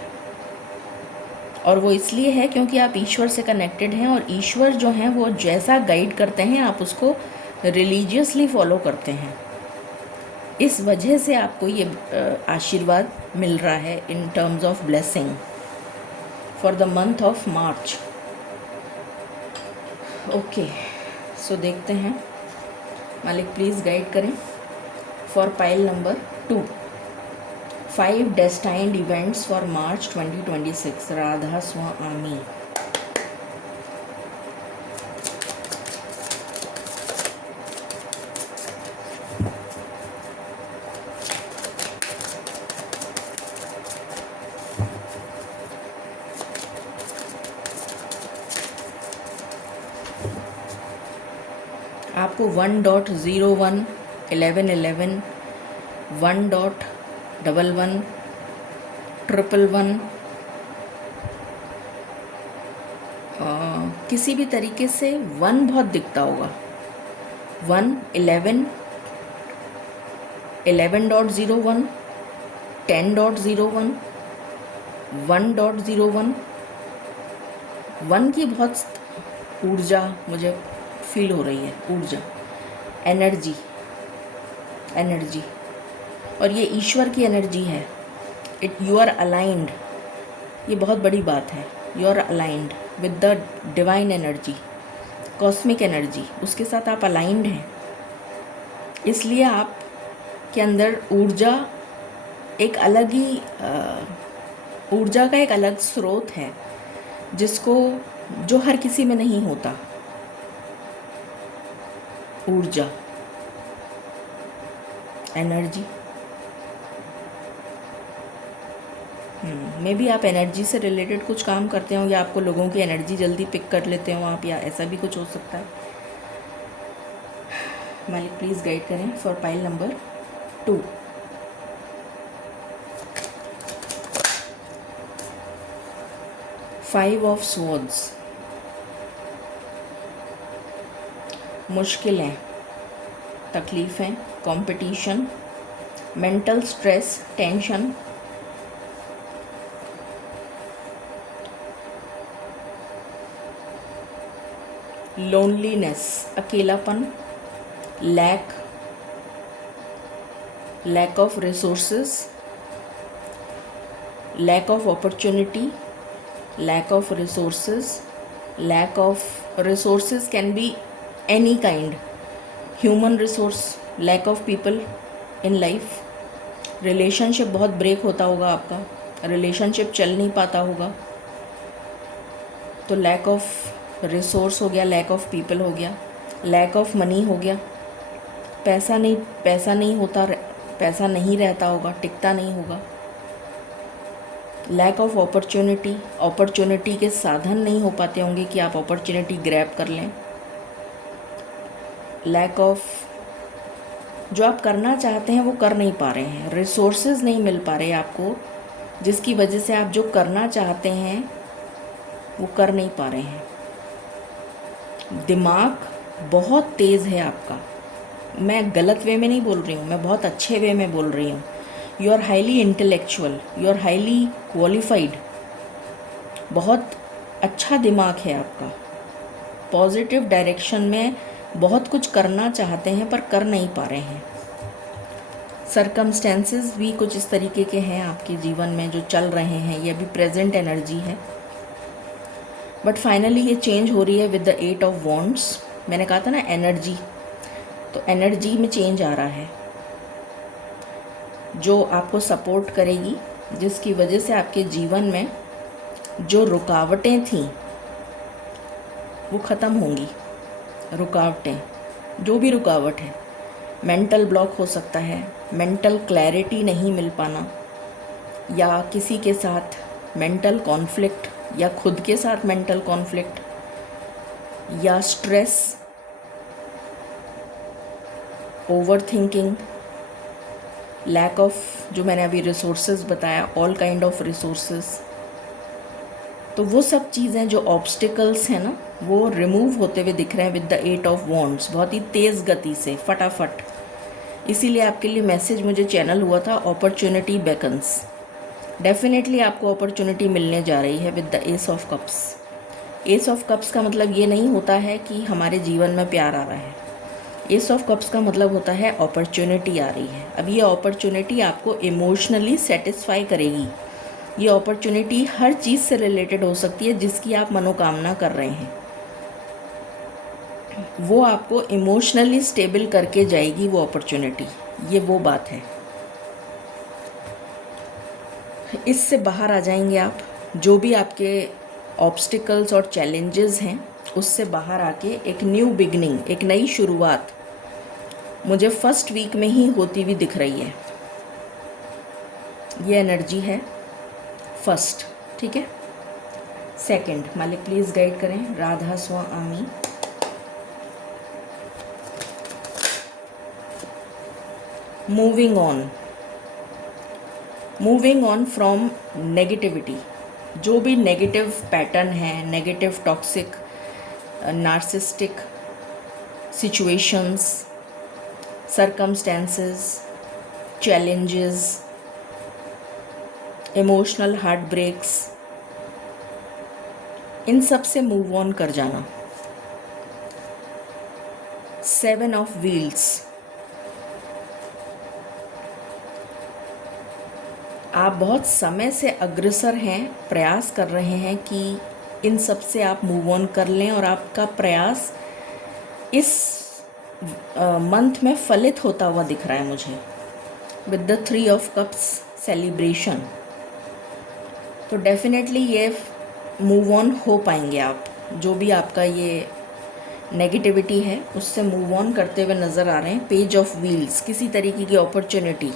और वो इसलिए है क्योंकि आप ईश्वर से कनेक्टेड हैं, और ईश्वर जो हैं वो जैसा गाइड करते हैं आप उसको रिलीजियसली फॉलो करते हैं। इस वजह से आपको ये आशीर्वाद मिल रहा है in terms of blessing for the month of March. Okay, so देखते हैं। मालिक प्लीज़ गाइड करें for pile number 2 5 destined events for March 2026 Radha Swami. आपको 1.01 1111 1.11 111 किसी भी तरीके से 1 बहुत दिखता होगा, 1, 11, 11.01, 10.01, 1.01, 1 की बहुत ऊर्जा मुझे फील हो रही है, ऊर्जा, एनर्जी, एनर्जी, और ये ईश्वर की एनर्जी है। यू आर अलाइंड, ये बहुत बड़ी बात है। You are aligned with the divine energy, cosmic energy, उसके साथ आप अलाइंड हैं। इसलिए आप के अंदर ऊर्जा एक अलग ही ऊर्जा का एक अलग स्रोत है, जिसको जो हर किसी में नहीं होता। ऊर्जा, एनर्जी, मे बी आप एनर्जी से रिलेटेड कुछ काम करते हो, या आपको लोगों की एनर्जी जल्दी पिक कर लेते हो आप, या ऐसा भी कुछ हो सकता है। मालिक प्लीज़ गाइड करें for pile number 2। Five of swords, मुश्किलें, तकलीफ़ें, competition, mental stress, tension, loneliness, अकेलापन, lack of resources, lack of opportunity, lack of resources can be any kind, human resource, lack of people in life, relationship बहुत break होता होगा आपका, relationship चल नहीं पाता होगा, तो lack of resource हो गया, lack of people हो गया, lack of money हो गया, पैसा नहीं होता, पैसा नहीं रहता होगा, टिकता नहीं होगा, लैक ऑफ अपॉर्चुनिटी के साधन नहीं हो पाते होंगे कि आप अपॉर्चुनिटी ग्रैब कर लें, लैक ऑफ जो आप करना चाहते हैं वो कर नहीं पा रहे हैं, रिसोर्सेज नहीं मिल पा रहे आपको, जिसकी वजह से आप जो करना चाहते हैं वो कर नहीं पा रहे हैं। दिमाग बहुत तेज़ है आपका, मैं गलत वे में नहीं बोल रही हूँ, मैं बहुत अच्छे वे में बोल रही हूँ। You are highly intellectual, you are highly qualified, बहुत अच्छा दिमाग है आपका, पॉजिटिव डायरेक्शन में बहुत कुछ करना चाहते हैं पर कर नहीं पा रहे हैं। सरकमस्टेंसेस भी कुछ इस तरीके के हैं आपके जीवन में जो चल रहे हैं, ये अभी प्रेजेंट एनर्जी है, बट फाइनली ये चेंज हो रही है विद द 8 ऑफ वॉन्ड्स। मैंने कहा था ना एनर्जी, तो एनर्जी में चेंज आ रहा है जो आपको सपोर्ट करेगी, जिसकी वजह से आपके जीवन में जो रुकावटें थीं वो ख़त्म होंगी। रुकावटें, जो भी रुकावट है, मेंटल ब्लॉक हो सकता है, मेंटल क्लैरिटी नहीं मिल पाना, या किसी के साथ मेंटल कॉन्फ्लिक्ट, या खुद के साथ मेंटल कॉन्फ्लिक्ट, या stress, overthinking, lack of जो मैंने अभी रिसोर्सेज बताया, ऑल काइंड ऑफ रिसोर्सेज, तो वो सब चीज़ें जो ऑब्स्टिकल्स हैं ना वो रिमूव होते हुए दिख रहे हैं विद द 8 ऑफ वॉन्ड्स, बहुत ही तेज़ गति से, फटाफट। इसीलिए आपके लिए मैसेज मुझे चैनल हुआ था, अपॉर्चुनिटी बेकन्स। डेफिनेटली आपको अपॉर्चुनिटी मिलने जा रही है with the S of cups. S of cups का मतलब ये नहीं होता है कि हमारे जीवन में प्यार आ रहा है, एस ऑफ कप्स का मतलब होता है अपॉर्चुनिटी आ रही है। अब ये अपॉर्चुनिटी आपको इमोशनली सेटिस्फाई करेगी। ये अपॉर्चुनिटी हर चीज़ से रिलेटेड हो सकती है जिसकी आप मनोकामना कर रहे हैं, वो आपको इमोशनली स्टेबल करके जाएगी वो अपॉर्चुनिटी। ये वो बात है, इससे बाहर आ जाएंगे आप। जो भी आपके ऑब्स्टिकल्स और चैलेंजेस हैं उससे बाहर आके एक न्यू बिगनिंग, एक नई शुरुआत मुझे फर्स्ट वीक में ही होती हुई दिख रही है। ये एनर्जी है फर्स्ट, ठीक है। सेकंड, मालिक प्लीज़ गाइड करें, Radha Swami. Moving on from negativity, जो भी नेगेटिव पैटर्न है, negative toxic narcissistic situations, circumstances, challenges, emotional heart breaks, इन सब से मूव ऑन कर जाना। 7 ऑफ व्हील्स, आप बहुत समय से अग्रसर हैं, प्रयास कर रहे हैं कि इन सब से आप मूव ऑन कर लें, और आपका प्रयास इस मंथ में फलित होता हुआ दिख रहा है मुझे, with the 3 of cups celebration. तो डेफिनेटली ये मूव ऑन हो पाएंगे आप, जो भी आपका ये नेगेटिविटी है उससे मूव ऑन करते हुए नज़र आ रहे हैं। पेज ऑफ व्हील्स, किसी तरीके की अपॉर्चुनिटी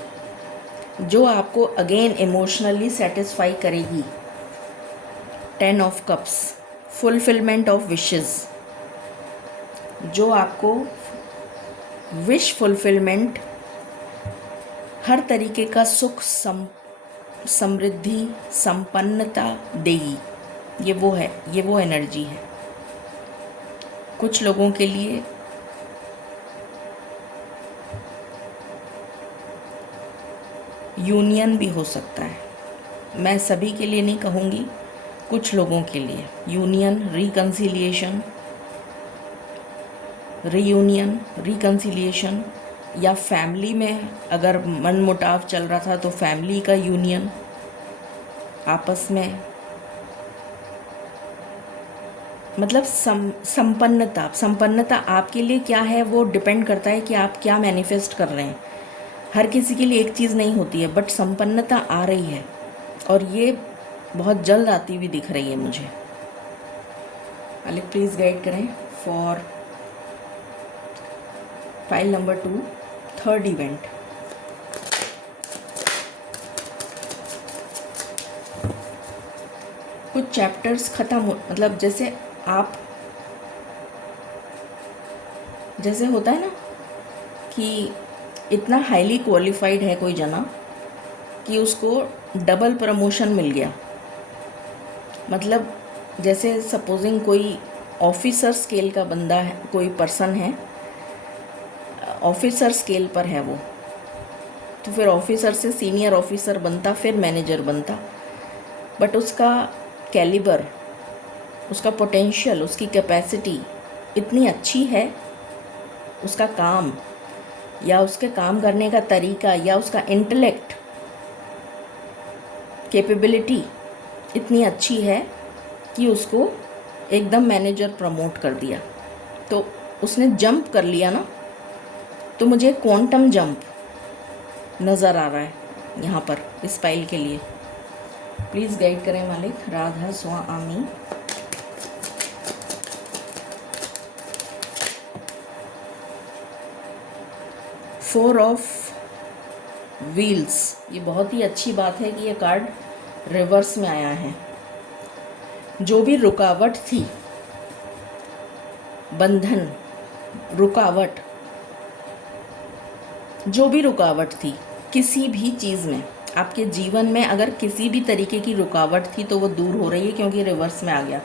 जो आपको अगेन इमोशनली सेटिस्फाई करेगी। 10 of cups, fulfilment of wishes, जो आपको विश फुलफिलमेंट, हर तरीके का सुख, समृद्धि, संपन्नता देगी। ये वो एनर्जी है। कुछ लोगों के लिए यूनियन भी हो सकता है, मैं सभी के लिए नहीं कहूँगी, कुछ लोगों के लिए यूनियन, रिकन्सिलिएशन, रीयूनियन, रिकन्सिलिएशन, या फैमिली में अगर मनमुटाव चल रहा था तो फैमिली का यूनियन, आपस में मतलब संपन्नता आपके लिए क्या है वो डिपेंड करता है कि आप क्या मैनिफेस्ट कर रहे हैं। हर किसी के लिए एक चीज़ नहीं होती है, बट संपन्नता आ रही है और ये बहुत जल्द आती हुई दिख रही है मुझे। मालिक प्लीज़ गाइड करें for file number 2, third event. कुछ चैप्टर्स ख़त्म मतलब जैसे होता है ना कि इतना हाईली क्वालिफाइड है कोई जना कि उसको डबल प्रमोशन मिल गया। मतलब जैसे सपोजिंग कोई ऑफिसर स्केल का बंदा है, कोई पर्सन है, ऑफिसर स्केल पर है वो, तो फिर ऑफिसर से सीनियर ऑफिसर बनता, फिर मैनेजर बनता, बट उसका कैलिबर, उसका पोटेंशियल, उसकी कैपेसिटी इतनी अच्छी है, उसका काम या उसके काम करने का तरीका या उसका इंटेलेक्ट कैपेबिलिटी इतनी अच्छी है कि उसको एकदम मैनेजर प्रमोट कर दिया। तो उसने जंप कर लिया ना, तो मुझे क्वांटम जंप नज़र आ रहा है यहाँ पर इस फाइल के लिए। प्लीज़ गाइड करें मालिक। राधा स्वामी। फोर ऑफ व्हील्स, ये बहुत ही अच्छी बात है कि ये कार्ड रिवर्स में आया है। जो भी रुकावट थी, बंधन, रुकावट, जो भी रुकावट थी किसी भी चीज़ में, आपके जीवन में अगर किसी भी तरीके की रुकावट थी तो वो दूर हो रही है, क्योंकि रिवर्स में आ गया।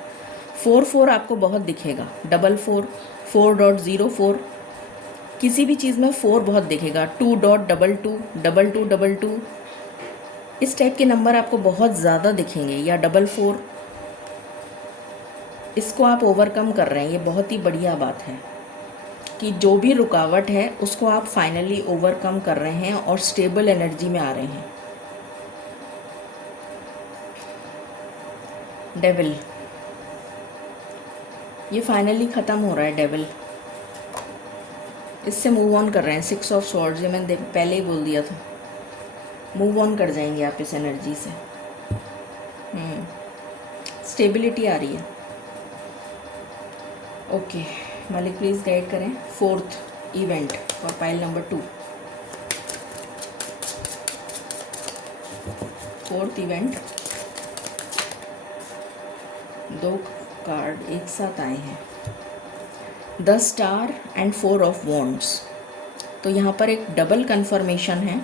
4 आपको बहुत दिखेगा, 44, 4.04, किसी भी चीज़ में 4 बहुत दिखेगा। 2.22, 2222, इस टाइप के नंबर आपको बहुत ज़्यादा दिखेंगे, या 44। इसको आप ओवरकम कर रहे हैं, ये बहुत ही बढ़िया बात है कि जो भी रुकावट है उसको आप फाइनली ओवरकम कर रहे हैं और स्टेबल एनर्जी में आ रहे हैं। डेविल, ये फाइनली ख़त्म हो रहा है। डेविल, इससे मूव ऑन कर रहे हैं। 6 ऑफ स्वॉर्ड्स, ये मैंने पहले ही बोल दिया था, मूव ऑन कर जाएंगे आप इस एनर्जी से। स्टेबिलिटी आ रही है। ओके मालिक प्लीज़ गाइड करें fourth event for pile number 2। Fourth event, 2 card एक साथ आए हैं, the star and 4 of wands. तो यहाँ पर एक डबल कन्फर्मेशन है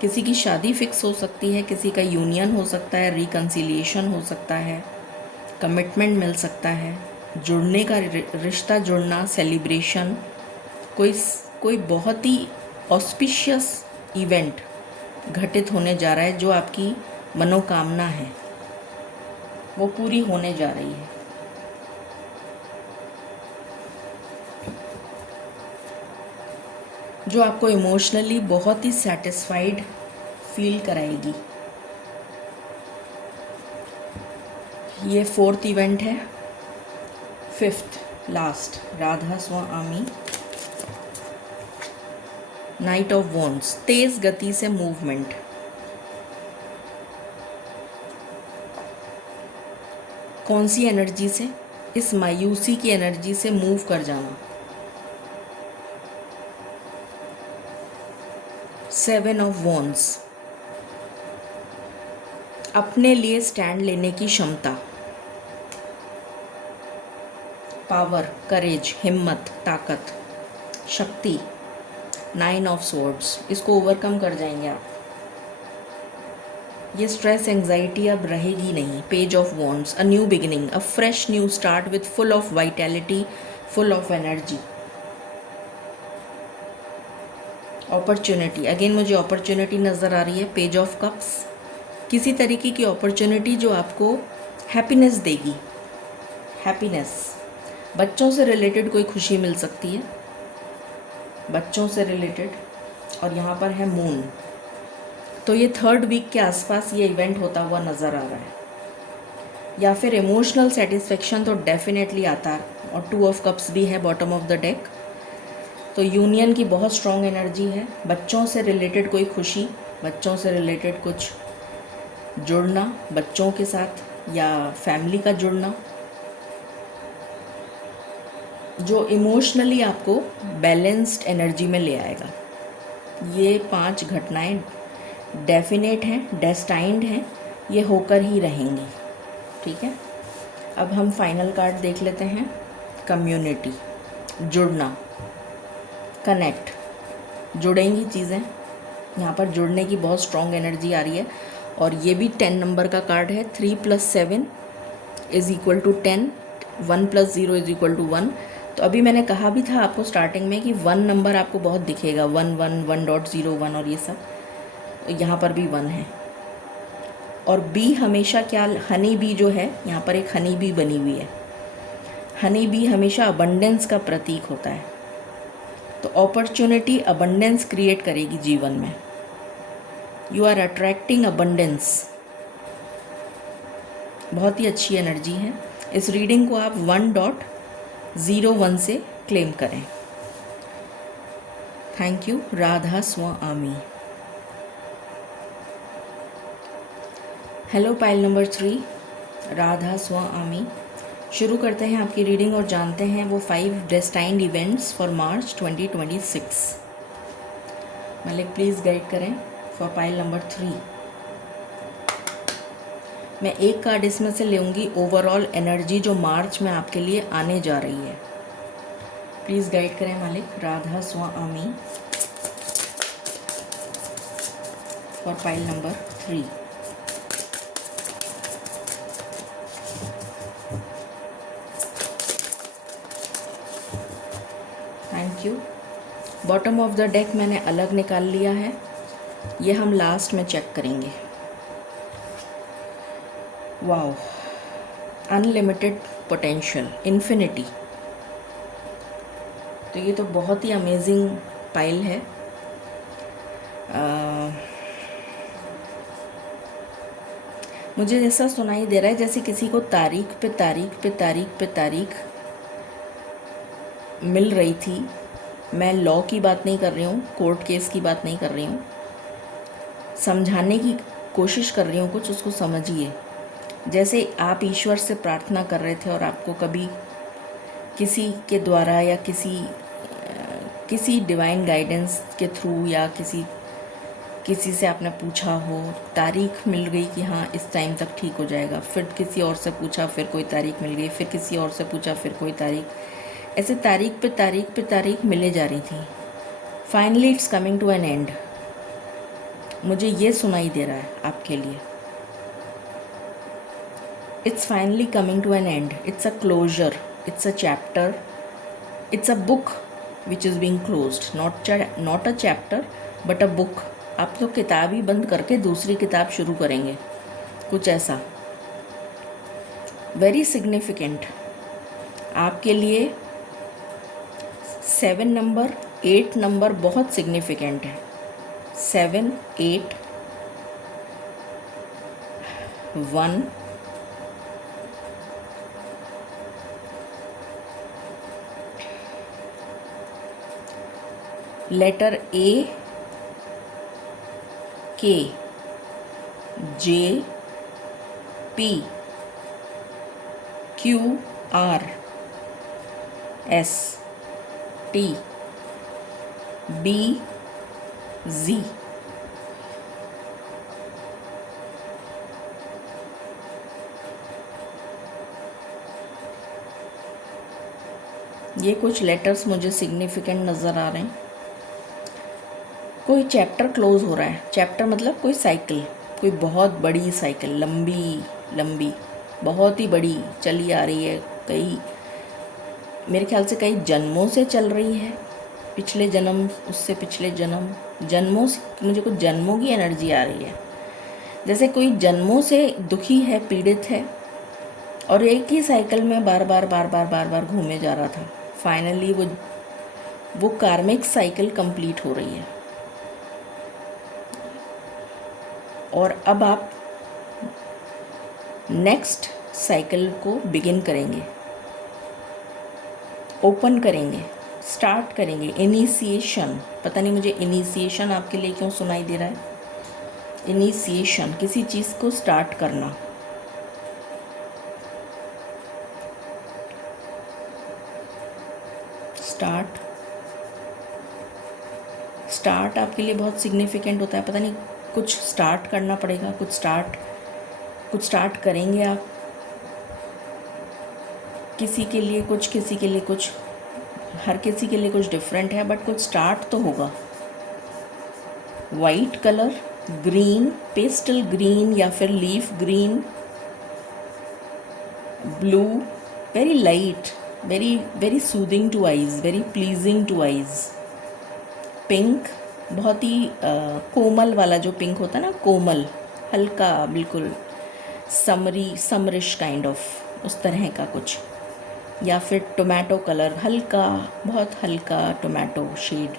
किसी की शादी फिक्स हो सकती है, किसी का यूनियन हो सकता है, रिकन्सिलिएशन हो सकता है, कमिटमेंट मिल सकता है, जुड़ने का रिश्ता जुड़ना, सेलिब्रेशन, कोई बहुत ही ऑस्पिशियस इवेंट घटित होने जा रहा है। जो आपकी मनोकामना है वो पूरी होने जा रही है। जो आपको इमोशनली बहुत ही सेटिस्फाइड फील कराएगी। ये 4th इवेंट है। 5th last, Radha Swami, knight of wands, तेज गति से मूवमेंट। कौन सी एनर्जी से? इस मायूसी की एनर्जी से मूव कर जाना। 7 ऑफ वॉन्ड्स, अपने लिए स्टैंड लेने की क्षमता, पावर, करेज, हिम्मत, ताकत, शक्ति। 9 ऑफ स्वॉर्ड्स, इसको ओवरकम कर जाएंगे आप। ये स्ट्रेस एंजाइटी अब रहेगी नहीं। Page of wands, a new beginning, a fresh new start with full of vitality, full of energy. Opportunity, again मुझे अपॉर्चुनिटी नज़र आ रही है। पेज ऑफ कप्स, किसी तरीके की अपॉर्चुनिटी जो आपको हैप्पीनेस देगी। हैप्पीनेस, बच्चों से रिलेटेड कोई खुशी मिल सकती है, बच्चों से रिलेटेड। और यहाँ पर है मून, तो ये 3rd वीक के आसपास ये इवेंट होता हुआ नज़र आ रहा है। या फिर इमोशनल सेटिस्फेक्शन तो डेफिनेटली आता है। और 2 ऑफ कप्स भी है बॉटम ऑफ द डेक, तो यूनियन की बहुत स्ट्रॉन्ग एनर्जी है। बच्चों से रिलेटेड कोई खुशी, बच्चों से रिलेटेड कुछ जुड़ना, बच्चों के साथ या फैमिली का जुड़ना, जो इमोशनली आपको बैलेंस्ड एनर्जी में ले आएगा। ये 5 घटनाएं डेफिनेट हैं, डेस्टाइंड हैं, ये होकर ही रहेंगी। ठीक है, अब हम फाइनल कार्ड देख लेते हैं। कम्युनिटी, जुड़ना, कनेक्ट, जुड़ेंगी चीज़ें। यहाँ पर जुड़ने की बहुत स्ट्रॉन्ग एनर्जी आ रही है। और ये भी 10 नंबर का कार्ड है। 3 + 7 = 10, 1 + 0 = 1। तो अभी मैंने कहा भी था आपको स्टार्टिंग में कि 1 नंबर आपको बहुत दिखेगा, 1 1 1.01 और ये सब। यहाँ पर भी 1 है। और बी हमेशा क्या, हनी बी जो है, यहाँ पर एक हनी बी बनी हुई है। हनी बी हमेशा अबंडेंस का प्रतीक होता है। तो अपॉर्चुनिटी अबंडेंस क्रिएट करेगी जीवन में। यू आर अट्रैक्टिंग अबंडेंस, बहुत ही अच्छी एनर्जी है। इस रीडिंग को आप 1.01 से क्लेम करें। Thank you. Radha Swami. Hello pile number 3, Radha Swami. शुरू करते हैं आपकी रीडिंग और जानते हैं वो 5 डेस्टाइन्ड इवेंट्स फॉर मार्च 2026। मलिक प्लीज़ गाइड करें फॉर पाइल नंबर 3। मैं एक कार्ड इसमें से लूँगी, ओवरऑल एनर्जी जो मार्च में आपके लिए आने जा रही है। प्लीज़ गाइड करें मालिक। Radha Swami for pile number 3। Thank you. Bottom of the deck मैंने अलग निकाल लिया है, ये हम लास्ट में चेक करेंगे। Wow, unlimited potential, infinity. तो ये तो बहुत ही अमेजिंग पाइल है। मुझे ऐसा सुनाई दे रहा है जैसे किसी को तारीख पे तारीख पे तारीख पे तारीख मिल रही थी। मैं लॉ की बात नहीं कर रही हूँ, कोर्ट केस की बात नहीं कर रही हूँ, समझाने की कोशिश कर रही हूँ कुछ, उसको समझिए। जैसे आप ईश्वर से प्रार्थना कर रहे थे और आपको कभी किसी के द्वारा या किसी डिवाइन गाइडेंस के थ्रू या किसी से आपने पूछा हो, तारीख मिल गई कि हाँ इस टाइम तक ठीक हो जाएगा, फिर किसी और से पूछा, फिर कोई तारीख मिल गई, फिर किसी और से पूछा, फिर कोई तारीख, ऐसे तारीख पे तारीख पे तारीख मिले जा रही थी। Finally it's coming to an end. मुझे ये सुनाई दे रहा है आपके लिए। It's finally coming to an end, it's a closure, it's a chapter, it's a book which is being closed, not a chapter but a book. आप तो किताब ही बंद करके दूसरी किताब शुरू करेंगे, कुछ ऐसा। वेरी सिग्निफिकेंट आपके लिए। 7 नंबर, 8 नंबर बहुत सिग्निफिकेंट है। 7, 8, 1, letter A, K, J, P, Q, R, S, T, B, G. ये कुछ लेटर्स मुझे सिग्निफिकेंट नज़र आ रहे हैं। कोई चैप्टर क्लोज हो रहा है। चैप्टर मतलब कोई साइकिल, कोई बहुत बड़ी साइकिल, लंबी लंबी, बहुत ही बड़ी चली आ रही है। कई, मेरे ख्याल से कई जन्मों से चल रही है। पिछले जन्म, उससे पिछले जन्म, जन्मों से मुझे कुछ जन्मों की एनर्जी आ रही है। जैसे कोई जन्मों से दुखी है, पीड़ित है, और एक ही साइकिल में बार बार बार बार बार बार घूमे जा रहा था। फाइनली वो कार्मिक साइकिल कंप्लीट हो रही है। और अब आप नेक्स्ट साइकिल को बिगिन करेंगे, ओपन करेंगे, स्टार्ट करेंगे। इनिशिएशन, पता नहीं मुझे इनिशिएशन आपके लिए क्यों सुनाई दे रहा है। इनिशिएशन, किसी चीज़ को स्टार्ट करना। स्टार्ट आपके लिए बहुत सिग्निफिकेंट होता है। पता नहीं कुछ स्टार्ट करना पड़ेगा, कुछ स्टार्ट करेंगे आप। किसी के लिए कुछ, किसी के लिए कुछ, हर किसी के लिए कुछ डिफरेंट है, बट कुछ स्टार्ट तो होगा। White colour, green, pastel green या फिर leaf green, blue, very light, very very soothing to eyes, very pleasing to eyes. Pink, बहुत ही कोमल वाला जो पिंक होता है ना, कोमल, हल्का, बिल्कुल समरिश काइंड ऑफ, उस तरह का कुछ। या फिर टोमेटो कलर, हल्का, बहुत हल्का टोमेटो शेड।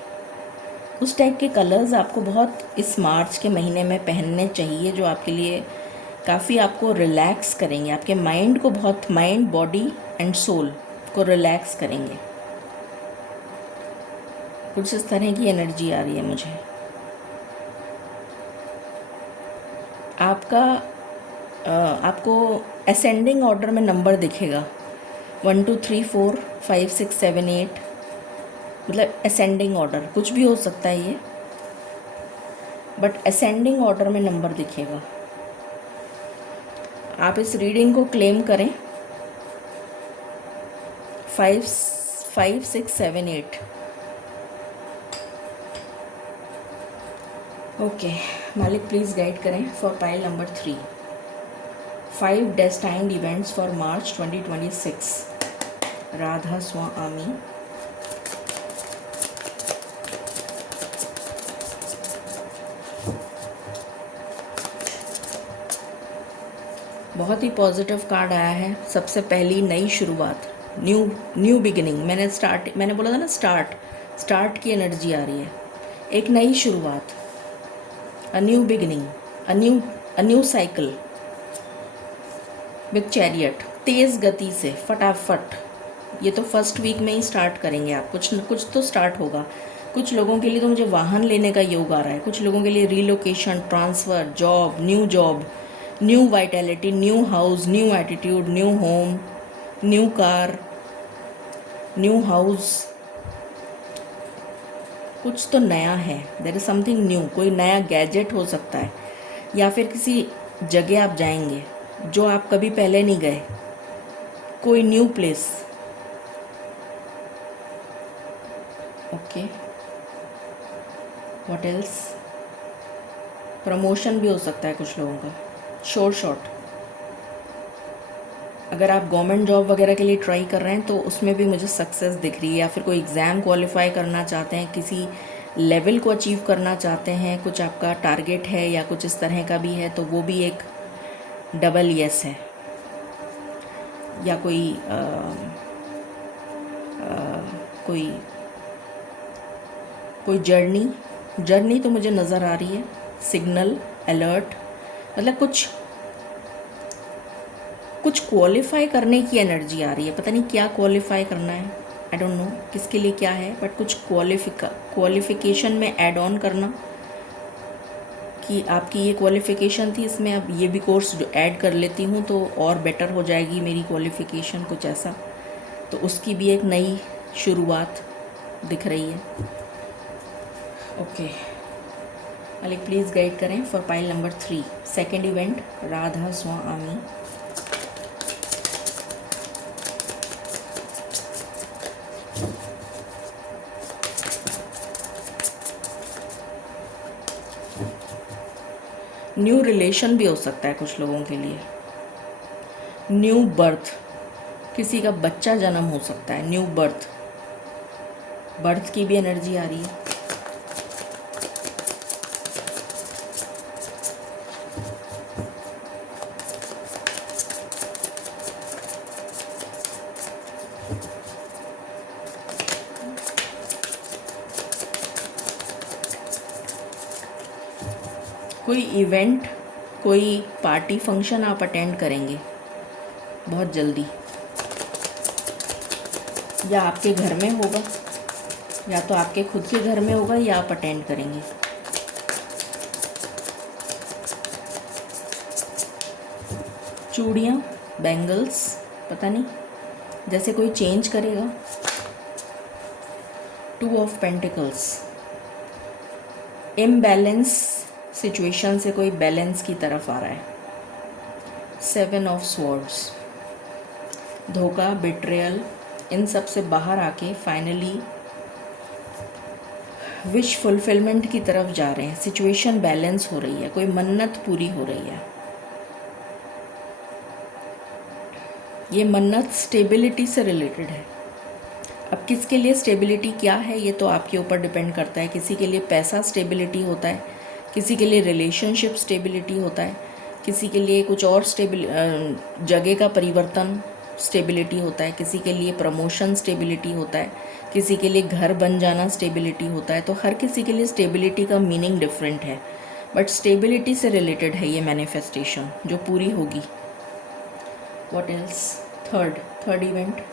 उस टाइप के कलर्स आपको बहुत इस मार्च के महीने में पहनने चाहिए, जो आपके लिए काफ़ी आपको रिलैक्स करेंगे, आपके माइंड को बहुत, माइंड, बॉडी एंड सोल को रिलैक्स करेंगे। कुछ इस तरह की एनर्जी आ रही है मुझे। आपको असेंडिंग ऑर्डर में नंबर दिखेगा 1 2 3 4 5 6 7 8, मतलब असेंडिंग ऑर्डर, कुछ भी हो सकता है ये, बट असेंडिंग ऑर्डर में नंबर दिखेगा। आप इस रीडिंग को क्लेम करें। 5 6 7 8। ओके, मालिक प्लीज़ गाइड करें for pile number 3। 5 destined events for March 2026। Radha Swami. बहुत ही पॉजिटिव कार्ड आया है। सबसे पहली नई शुरुआत, न्यू बिगिनिंग। मैंने बोला था ना, स्टार्ट की एनर्जी आ रही है। एक नई शुरुआत, a new beginning, a new cycle with chariot. तेज़ गति से, फटाफट। ये तो फर्स्ट वीक में ही स्टार्ट करेंगे आप, कुछ न कुछ तो स्टार्ट होगा। कुछ लोगों के लिए तो मुझे वाहन लेने का योग आ रहा है, कुछ लोगों के लिए relocation, transfer, job, new vitality, new house, new attitude, new home, new car, new house. कुछ तो नया है, देयर इज़ समथिंग न्यू। कोई नया गैजेट हो सकता है, या फिर किसी जगह आप जाएंगे जो आप कभी पहले नहीं गए, कोई new place. Okay, what else? Promotion भी हो सकता है कुछ लोगों का, शॉर्ट। अगर आप गवर्नमेंट जॉब वगैरह के लिए ट्राई कर रहे हैं तो उसमें भी मुझे सक्सेस दिख रही है, या फिर कोई एग्ज़ाम क्वालिफाई करना चाहते हैं, किसी लेवल को अचीव करना चाहते हैं, कुछ आपका टारगेट है या कुछ इस तरह का भी है, तो वो भी एक डबल यस है। या कोई जर्नी तो मुझे नज़र आ रही है, सिग्नल, अलर्ट, मतलब कुछ क्वालिफाई करने की एनर्जी आ रही है। पता नहीं क्या क्वालिफाई करना है, आई डोंट नो किसके लिए क्या है, बट कुछ क्वालिफिकेशन में ऐड ऑन करना कि आपकी ये क्वालिफिकेशन थी, इसमें अब ये भी कोर्स जो ऐड कर लेती हूँ तो और बेटर हो जाएगी मेरी क्वालिफिकेशन, कुछ ऐसा। तो उसकी भी एक नई शुरुआत दिख रही है। ओके मालिक प्लीज़ गाइड करें for pile number 3, second event Radha Swami. New relation भी हो सकता है कुछ लोगों के लिए, न्यू बर्थ, किसी का बच्चा जन्म हो सकता है, न्यू बर्थ की भी एनर्जी आ रही है। कोई इवेंट, कोई पार्टी फंक्शन आप अटेंड करेंगे बहुत जल्दी, या आपके घर में होगा, या तो आपके खुद के घर में होगा, या आप अटेंड करेंगे। चूड़ियाँ, बैंगल्स, पता नहीं, जैसे कोई चेंज करेगा। 2 ऑफ पेंटिकल्स, इम्बैलेंस सिचुएशन से कोई बैलेंस की तरफ आ रहा है। 7 ऑफ स्वॉर्ड्स, धोखा, बिट्रेयल, इन सब से बाहर आके फाइनली विश फुलफिलमेंट की तरफ जा रहे हैं। सिचुएशन बैलेंस हो रही है, कोई मन्नत पूरी हो रही है। ये मन्नत स्टेबिलिटी से रिलेटेड है। अब किसके लिए स्टेबिलिटी क्या है ये तो आपके ऊपर डिपेंड करता है। किसी के लिए पैसा स्टेबिलिटी होता है, किसी के लिए रिलेशनशिप स्टेबिलिटी होता है, किसी के लिए कुछ और जगह का परिवर्तन स्टेबिलिटी होता है, किसी के लिए प्रमोशन स्टेबिलिटी होता है, किसी के लिए घर बन जाना स्टेबिलिटी होता है। तो हर किसी के लिए स्टेबिलिटी का मीनिंग डिफरेंट है, बट स्टेबिलिटी से रिलेटेड है ये मैनिफेस्टेशन जो पूरी होगी। What else? थर्ड इवेंट,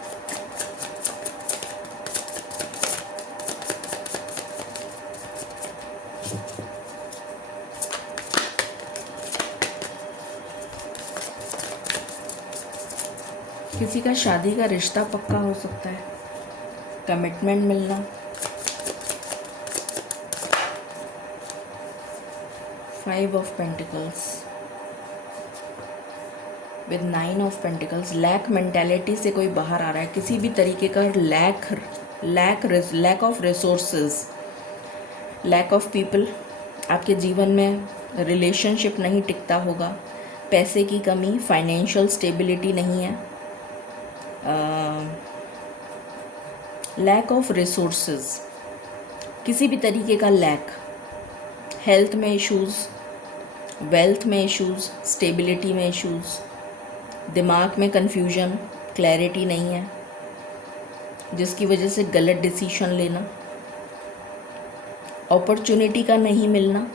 किसी का शादी का रिश्ता पक्का हो सकता है, कमिटमेंट मिलना। 5 of pentacles with 9 of pentacles, lack mentality से कोई बाहर आ रहा है। किसी भी तरीके का lack of resources, lack of people, आपके जीवन में रिलेशनशिप नहीं टिकता होगा, पैसे की कमी, फाइनेंशियल स्टेबिलिटी नहीं है, लैक ऑफ रिसोर्सेज, किसी भी तरीके का लैक, हेल्थ में इश्यूज़, वेल्थ में इश्यूज़, स्टेबिलिटी में इश्यूज़, दिमाग में कन्फ्यूजन, क्लैरिटी नहीं है, जिसकी वजह से गलत डिसीजन लेना, अपॉर्चुनिटी का नहीं मिलना,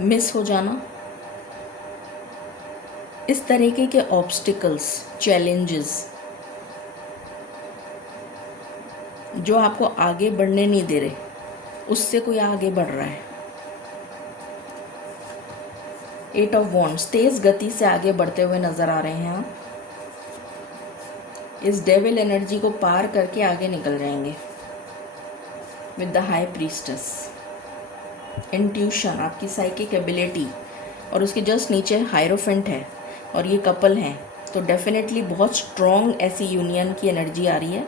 मिस हो जाना, इस तरीके के ऑब्स्टिकल्स, चैलेंजेस जो आपको आगे बढ़ने नहीं दे रहे, उससे कोई आगे बढ़ रहा है। 8 ऑफ वॉन्ड्स, तेज गति से आगे बढ़ते हुए नजर आ रहे हैं आप। इस डेविल एनर्जी को पार करके आगे निकल जाएंगे with the high priestess. Intuition, आपकी साइकिक एबिलिटी, और उसके जस्ट नीचे हायरोफेंट है और ये कपल हैं, तो डेफिनेटली बहुत स्ट्रॉन्ग ऐसी यूनियन की एनर्जी आ रही है।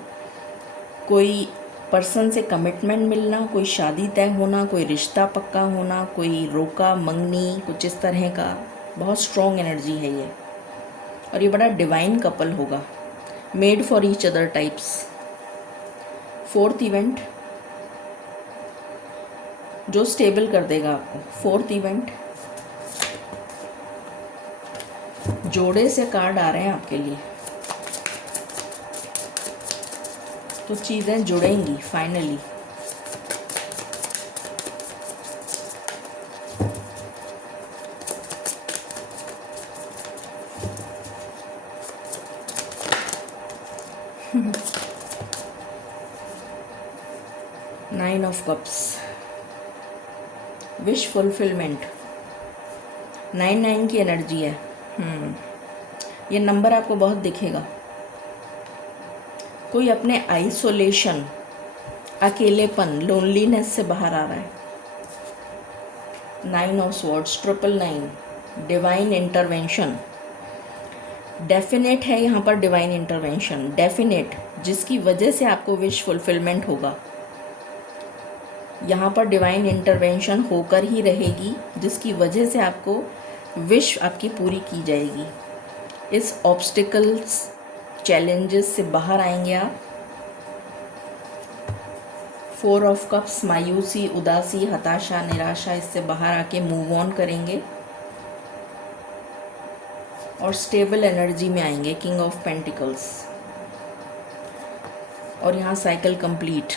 कोई पर्सन से कमिटमेंट मिलना, कोई शादी तय होना, कोई रिश्ता पक्का होना, कोई रोका मंगनी, कुछ इस तरह का बहुत स्ट्रॉन्ग एनर्जी है ये। और ये बड़ा डिवाइन कपल होगा, made for each other types. Fourth event जो स्टेबल कर देगा आपको। फोर्थ इवेंट, जोड़े से कार्ड आ रहे हैं आपके लिए, तो चीज़ें जुड़ेंगी finally. Nine of cups, wish fulfilment. 9 की एनर्जी है। ये नंबर आपको बहुत दिखेगा। कोई अपने आइसोलेशन, अकेलेपन, लोनलीनेस से बाहर आ रहा है। 9 of swords, 999, divine intervention. Definite है यहाँ पर डिवाइन इंटरवेंशन, डेफिनेट, जिसकी वजह से आपको विश फुलफिलमेंट होगा। यहाँ पर डिवाइन इंटरवेंशन होकर ही रहेगी, जिसकी वजह से आपको विश आपकी पूरी की जाएगी। इस ऑब्स्टिकल्स, चैलेंजेस से बाहर आएंगे आप। 4 ऑफ कप्स, मायूसी, उदासी, हताशा, निराशा, इससे बाहर आके मूव ऑन करेंगे और स्टेबल एनर्जी में आएंगे। किंग ऑफ पेंटिकल्स, और यहाँ साइकिल कंप्लीट।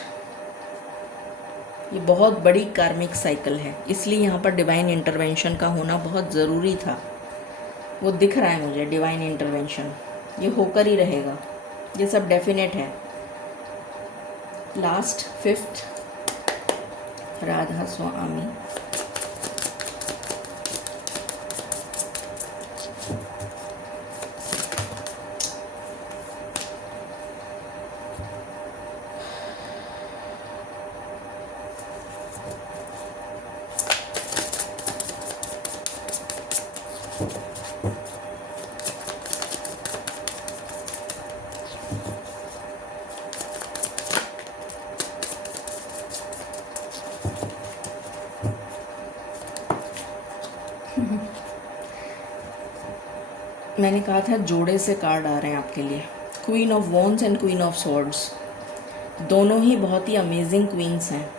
ये बहुत बड़ी कार्मिक साइकिल है, इसलिए यहाँ पर डिवाइन इंटरवेंशन का होना बहुत ज़रूरी था। वो दिख रहा है मुझे, डिवाइन इंटरवेंशन ये होकर ही रहेगा, ये सब डेफिनेट है। लास्ट, 5th, राधा स्वामी। मैंने कहा था जोड़े से कार्ड आ रहे हैं आपके लिए। Queen of wands and queen of swords, दोनों ही बहुत ही अमेजिंग क्वींस हैं,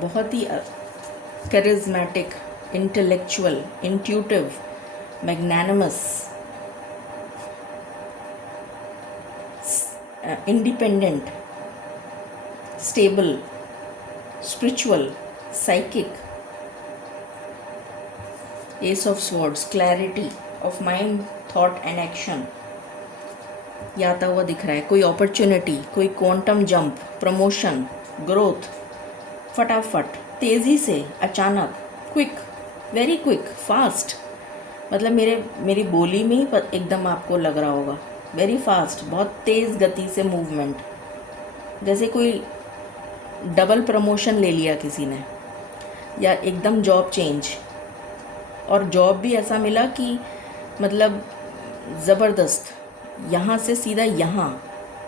बहुत ही charismatic, intellectual, intuitive, magnanimous, independent, stable, spiritual, psychic. Ace of swords, clarity of mind, thought and action, ये आता हुआ दिख रहा है। कोई अपॉर्चुनिटी, कोई क्वांटम जंप, प्रमोशन, ग्रोथ, फटाफट, तेज़ी से, अचानक, क्विक, वेरी क्विक, फास्ट। मतलब मेरी बोली में ही एकदम आपको लग रहा होगा, वेरी फास्ट, बहुत तेज़ गति से मूवमेंट, जैसे कोई डबल प्रमोशन ले लिया किसी ने, या एकदम जॉब चेंज। और जॉब भी ऐसा मिला कि मतलब ज़बरदस्त, यहाँ से सीधा यहाँ,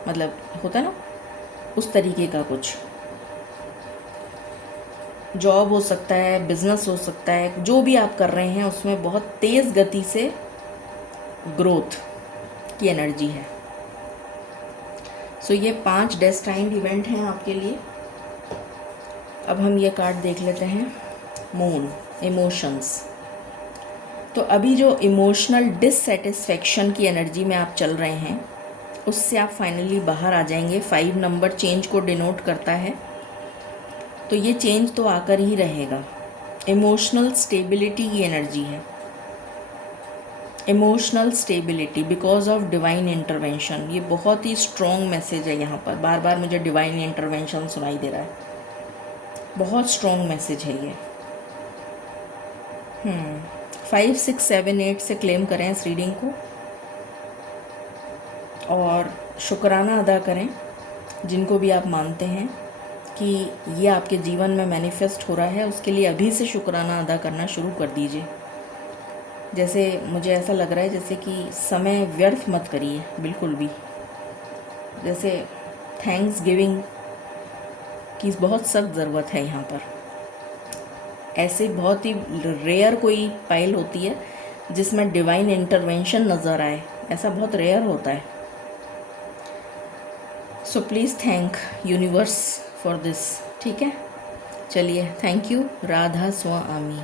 मतलब होता है ना उस तरीके का कुछ। जॉब हो सकता है, बिजनेस हो सकता है, जो भी आप कर रहे हैं उसमें बहुत तेज़ गति से ग्रोथ की एनर्जी है। सो ये 5 डेस्टाइन्ड इवेंट हैं आपके लिए। अब हम ये कार्ड देख लेते हैं, मून, इमोशंस। तो अभी जो इमोशनल डिससेटिस्फेक्शन की एनर्जी में आप चल रहे हैं, उससे आप फाइनली बाहर आ जाएंगे। 5 नंबर चेंज को डिनोट करता है, तो ये चेंज तो आकर ही रहेगा। इमोशनल स्टेबिलिटी की एनर्जी है, emotional stability because of divine intervention. ये बहुत ही स्ट्रॉन्ग मैसेज है यहाँ पर, बार बार मुझे डिवाइन इंटरवेंशन सुनाई दे रहा है, बहुत स्ट्रॉन्ग मैसेज है ये। 5, 6, 7, 8 से क्लेम करें इस रीडिंग को और शुक्राना अदा करें जिनको भी आप मानते हैं कि ये आपके जीवन में मैनिफेस्ट हो रहा है, उसके लिए अभी से शुक्राना अदा करना शुरू कर दीजिए। जैसे मुझे ऐसा लग रहा है जैसे कि समय व्यर्थ मत करिए बिल्कुल भी। जैसे थैंक्स गिविंग की बहुत सख्त ज़रूरत है यहाँ पर। ऐसे बहुत ही रेयर कोई पाइल होती है जिसमें डिवाइन इंटरवेंशन नज़र आए, ऐसा बहुत रेयर होता है। So please thank universe for this. ठीक है, चलिए, थैंक यू। राधा स्वामी।